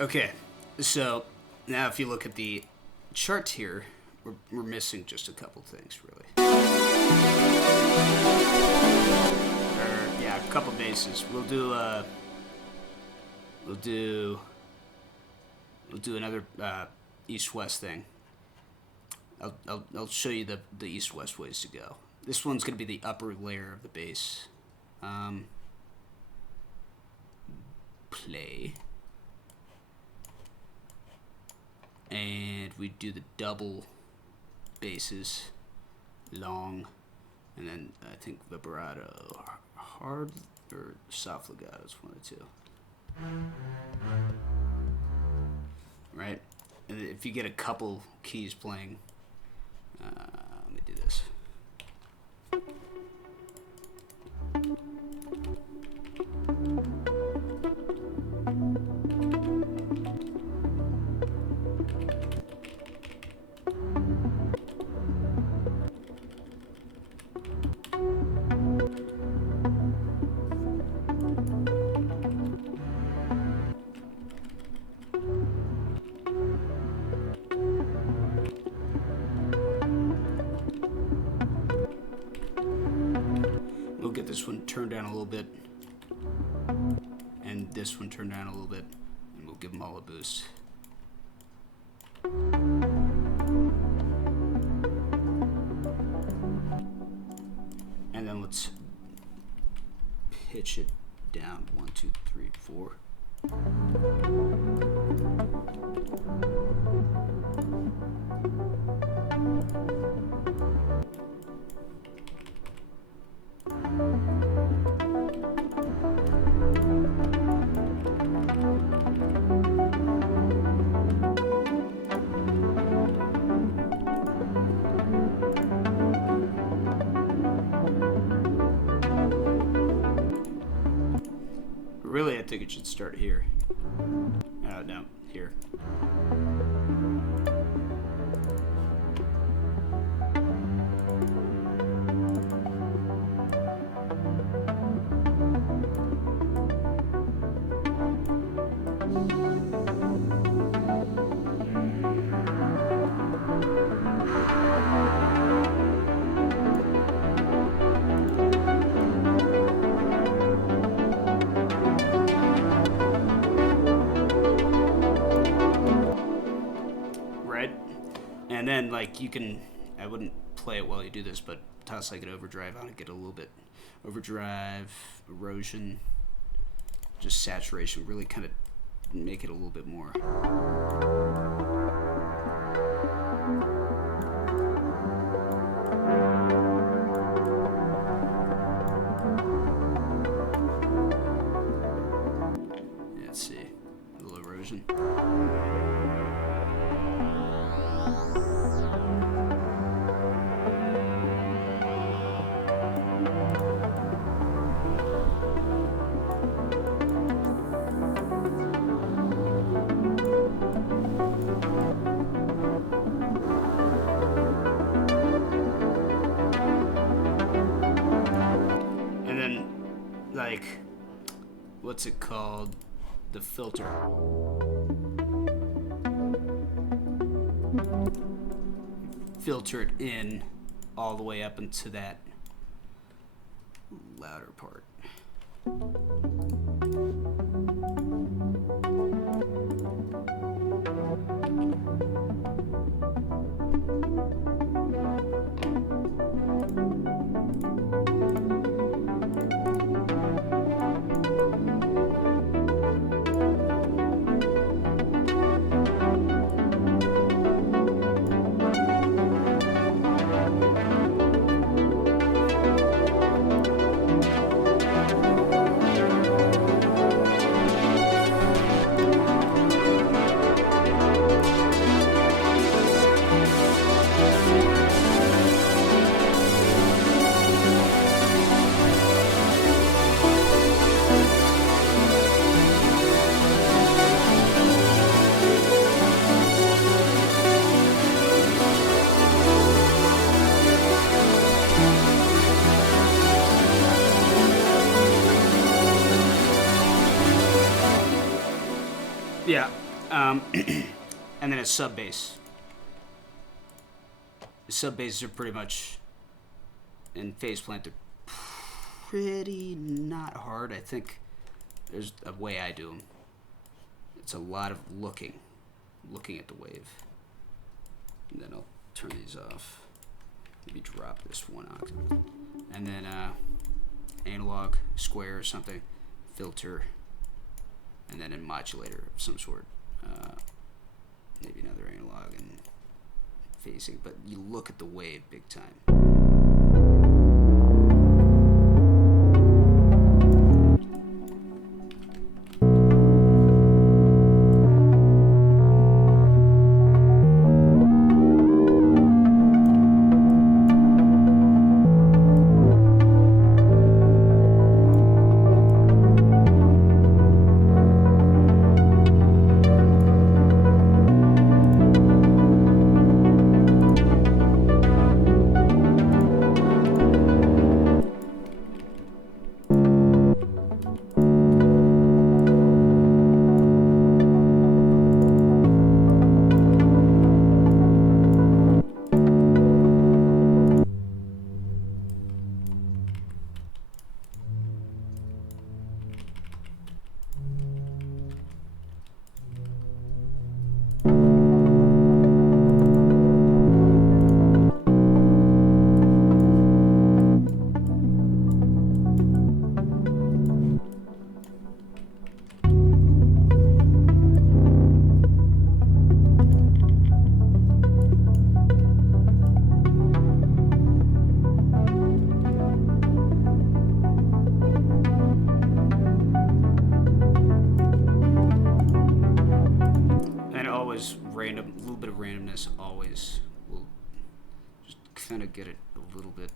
Okay, so now if you look at the chart here, we're missing just a couple things, really. Yeah, a couple bases. We'll do another east-west thing. I'll show you the east-west ways to go. This one's going to be the upper layer of the bass. Play. And we do the double basses, long, and then I think vibrato, hard or soft legato is one of the two. Right? And if you get a couple keys playing, let me do this. We'll get this one turned down a little bit, and this one turned down a little bit, and we'll give them all a boost. And then let's pitch it down 1, 2, 3, 4. Really, I think it should start here. No, here. Right? And then, like, you can... I wouldn't play it while you do this, but toss like an overdrive on it, get a little bit overdrive, erosion, just saturation, really kind of make it a little bit more. Let's see, a little erosion. And then, like, what's it called? The filter. Filter it in all the way up into that louder part. Yeah, and then a sub bass. The sub basses are pretty much in phase plant. They're pretty not hard. I think there's a way I do them. It's a lot of looking at the wave, and then I'll turn these off. Maybe drop this one octave, and then analog, square or something, filter. And then a modulator of some sort. Maybe another analog and phasing. But you look at the wave big time. Always will just kind of get it a little bit.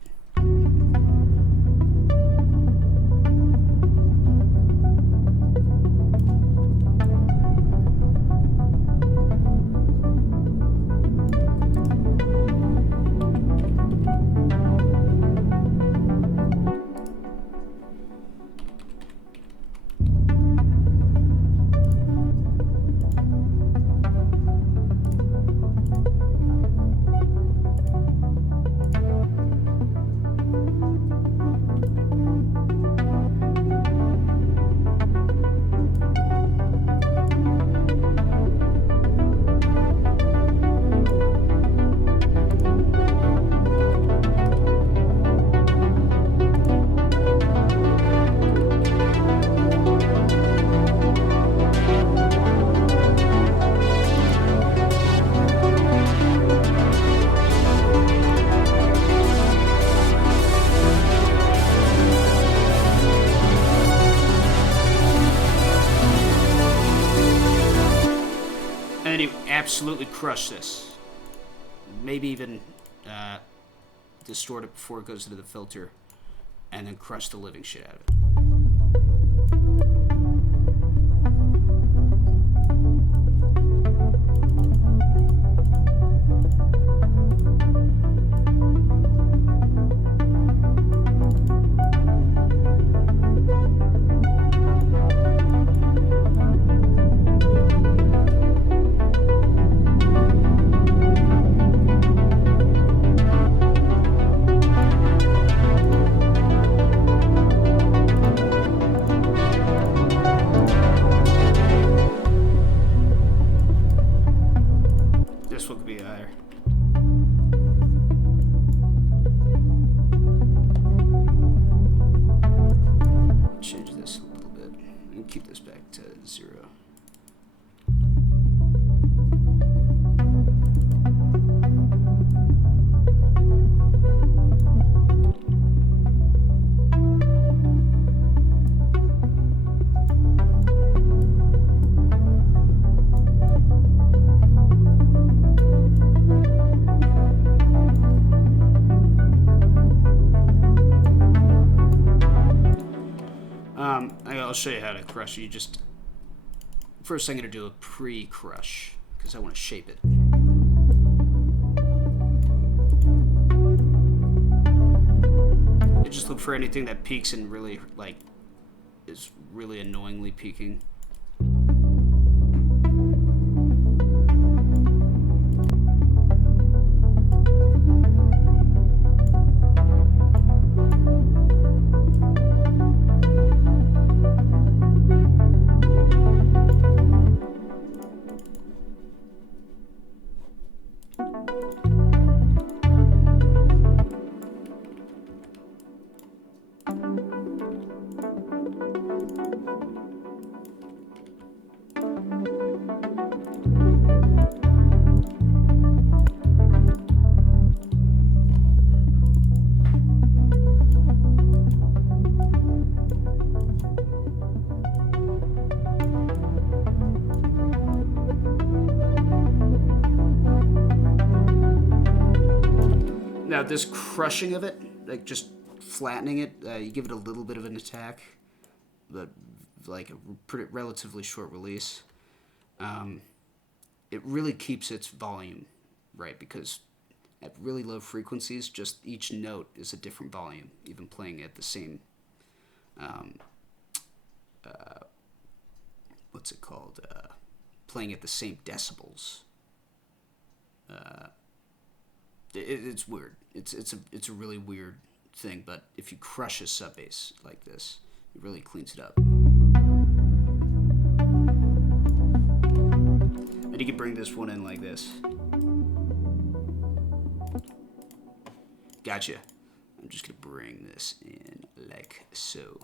absolutely crush this. Maybe even distort it before it goes into the filter, and then crush the living shit out of it. This one could be higher. Change this a little bit and keep this back to 0. I'll show you how to crush it. You just first I'm going to do a pre-crush because I want to shape it. You just look for anything that peaks and really is really annoyingly peaking. Now this crushing of it, like just flattening it, you give it a little bit of an attack, but like a pretty relatively short release. It really keeps its volume right because at really low frequencies, just each note is a different volume, even playing at the same. What's it called? Playing at the same decibels. It's weird. It's a really weird thing. But if you crush a sub bass like this, it really cleans it up. And you can bring this one in like this. Gotcha. I'm just gonna bring this in like so.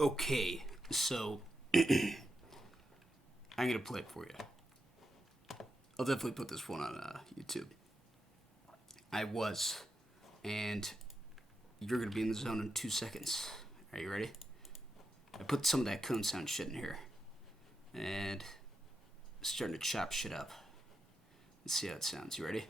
Okay, so I'm gonna play it for you. I'll definitely put this one on YouTube. I was, and you're gonna be in the zone in 2 seconds. Are you ready? I put some of that cone sound shit in here, and starting to chop shit up. Let's see how it sounds. You ready?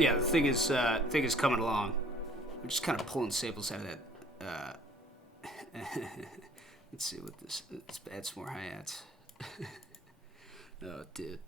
Yeah, thing is coming along. I'm just kind of pulling samples out of that. Let's see what this. Let's add some more hi-hats. Oh, dude.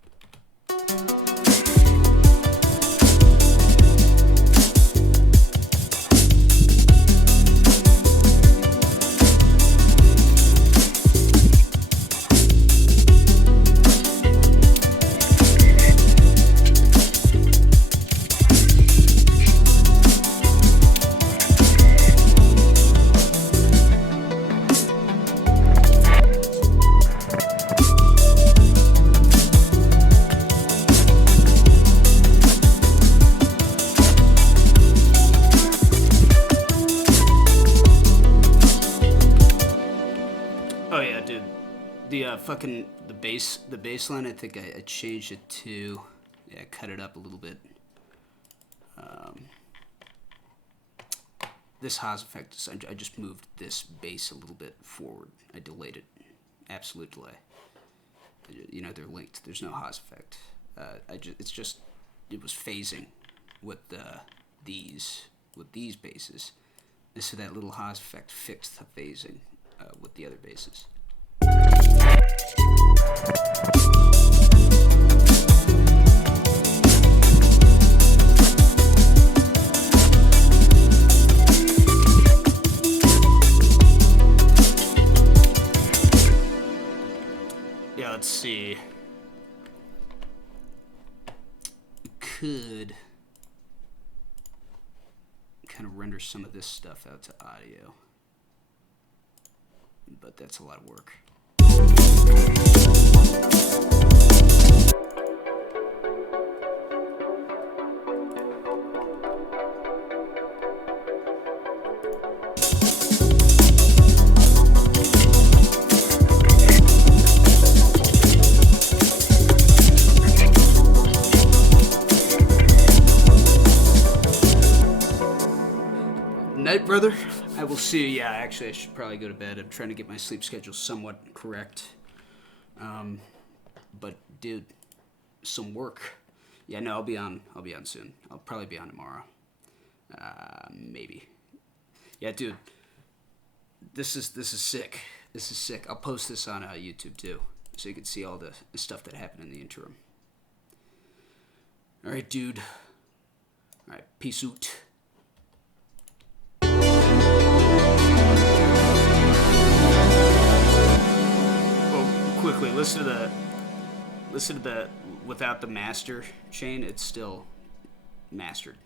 Oh yeah, dude. The bass line. I think I changed it to, yeah, cut it up a little bit. This Haas effect is, I just moved this bass a little bit forward. I delayed it, absolute delay. You know, they're linked. There's no Haas effect. It was phasing with these basses, and so that little Haas effect fixed the phasing with the other basses. Yeah, let's see. Could kind of render some of this stuff out to audio. but that's a lot of work. Night, brother. I will see you. Yeah, actually, I should probably go to bed. I'm trying to get my sleep schedule somewhat correct. But dude, some work. Yeah, no, I'll be on soon. I'll probably be on tomorrow. Maybe. Yeah, dude. This is sick. This is sick. I'll post this on YouTube too, so you can see all the stuff that happened in the interim. All right, dude. All right, peace out. Quickly, listen to the without the master chain, it's still mastered.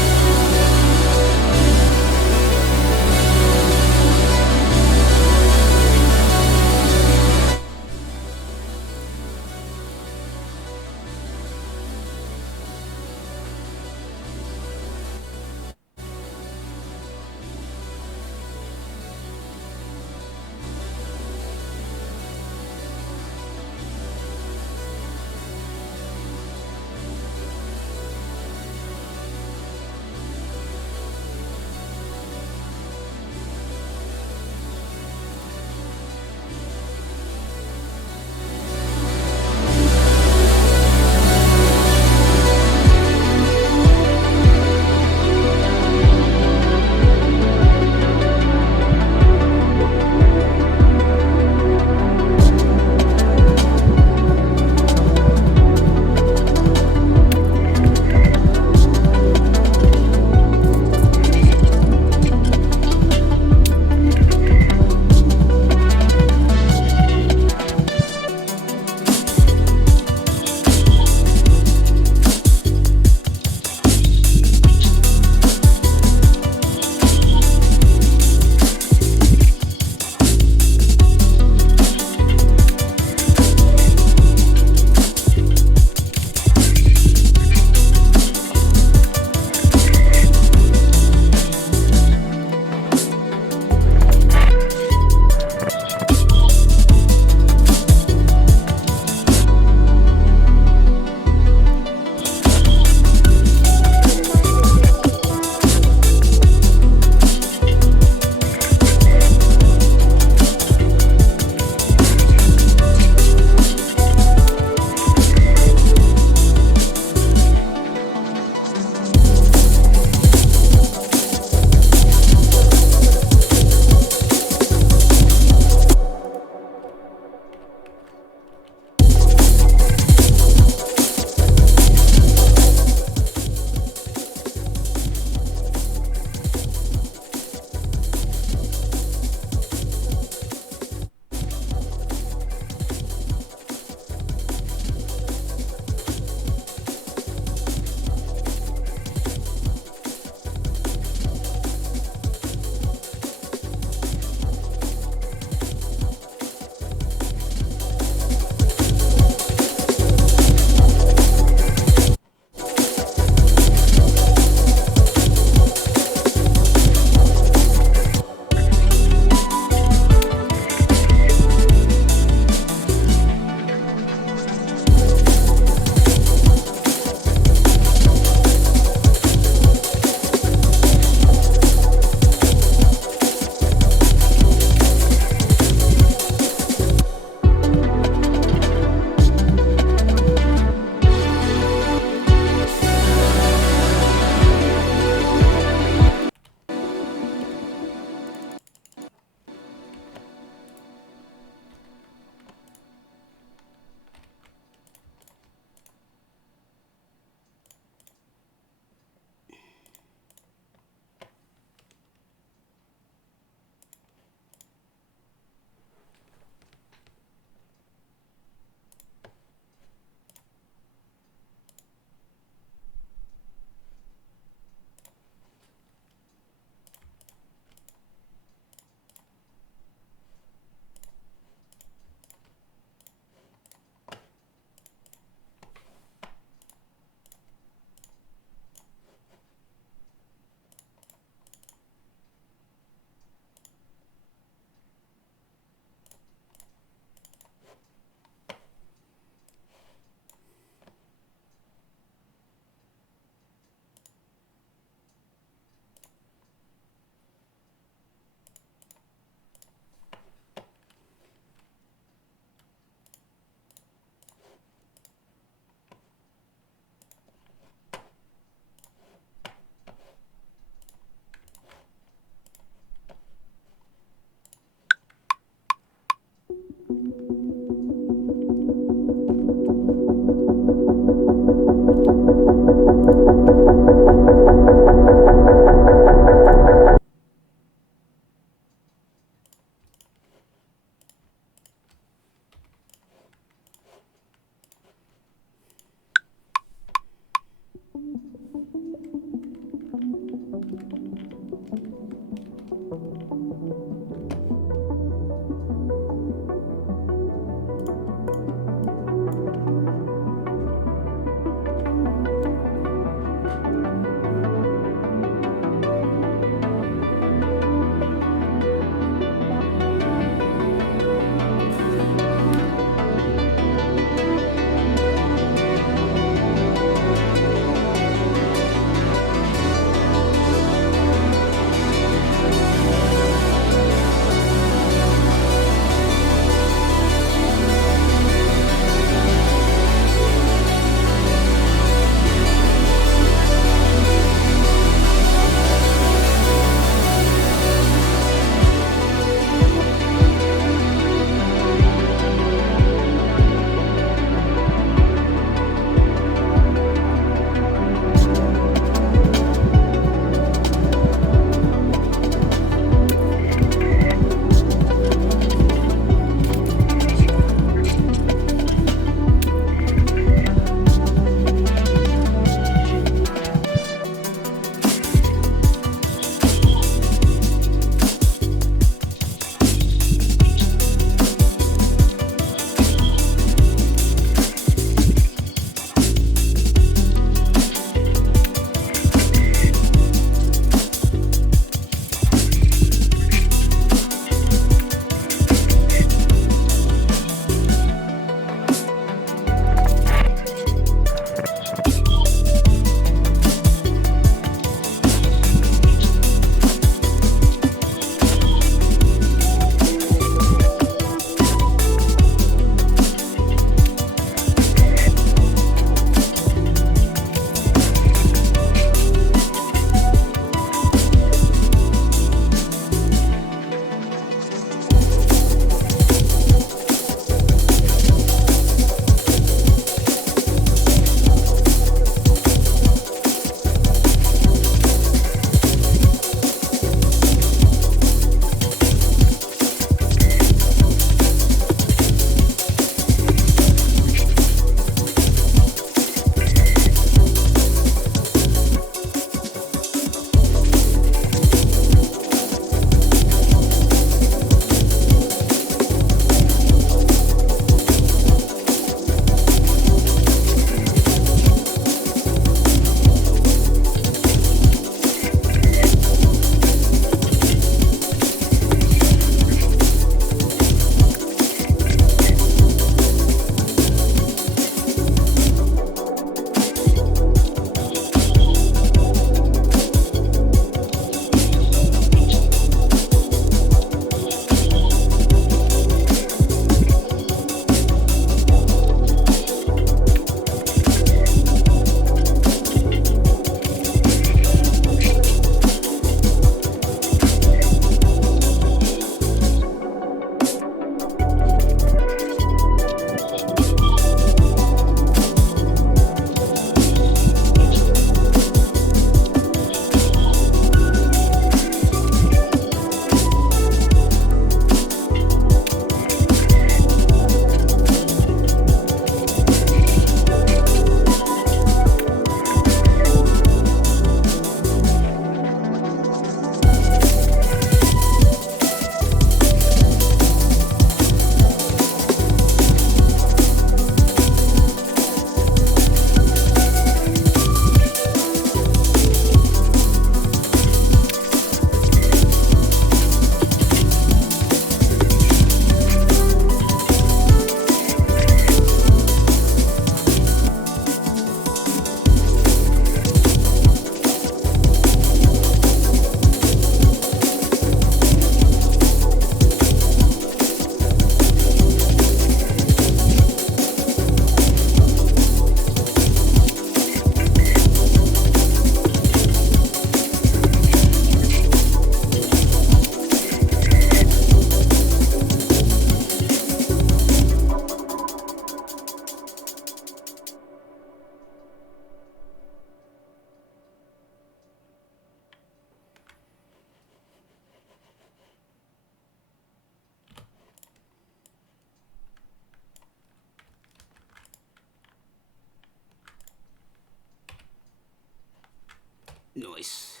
Nice.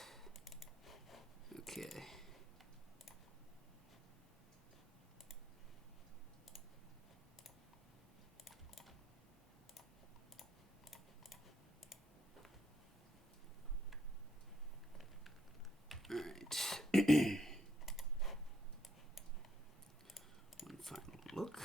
Okay. All right. One final look.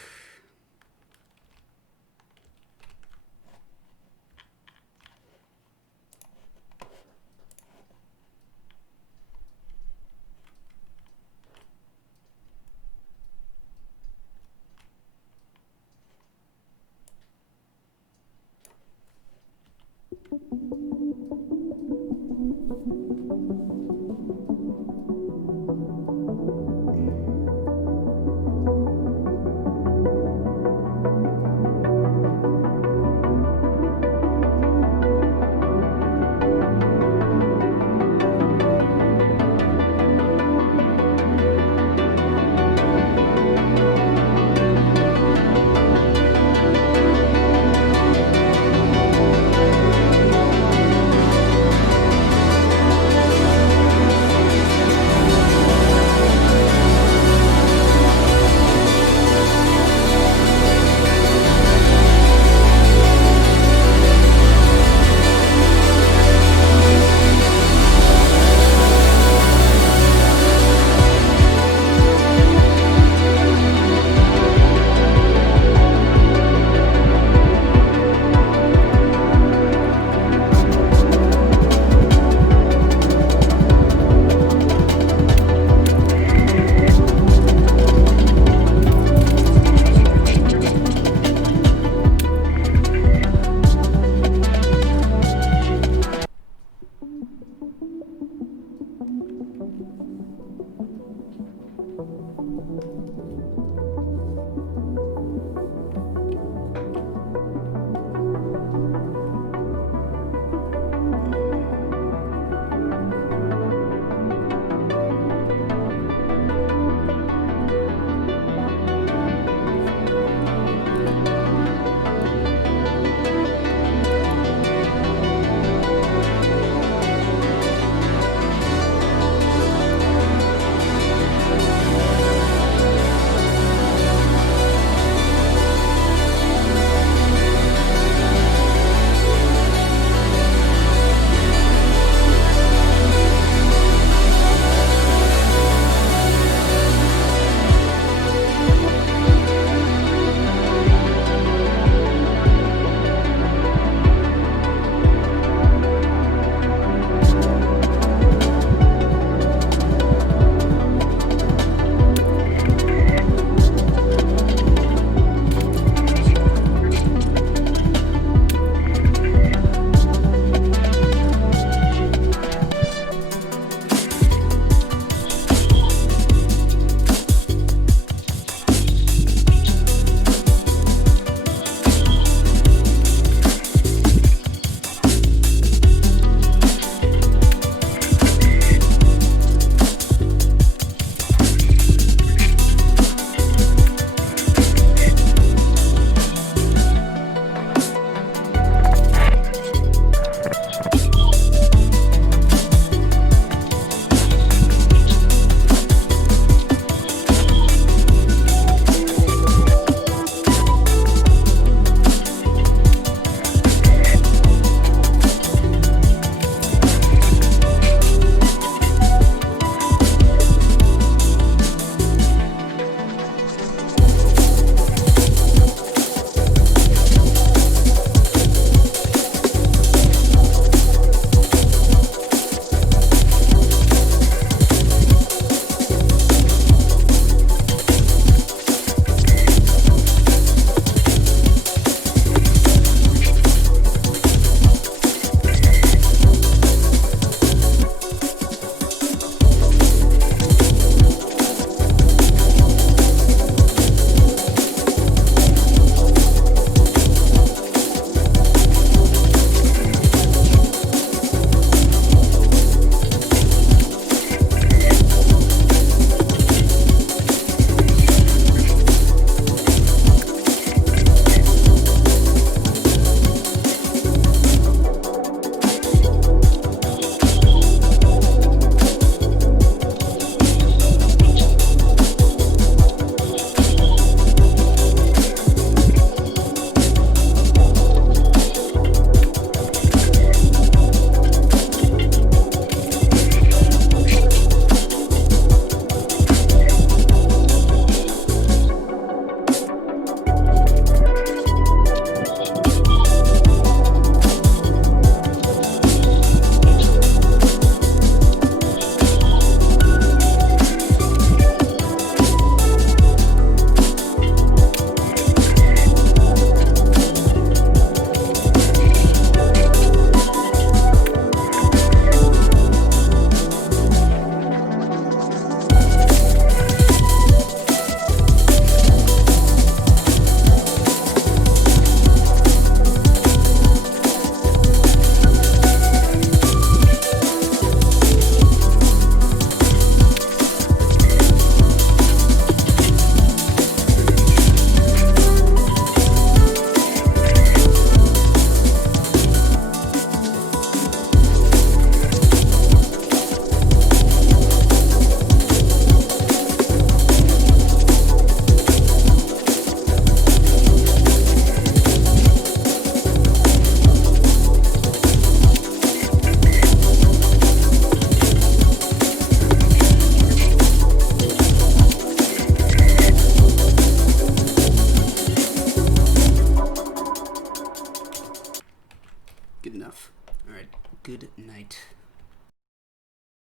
Good enough. All right. Good night.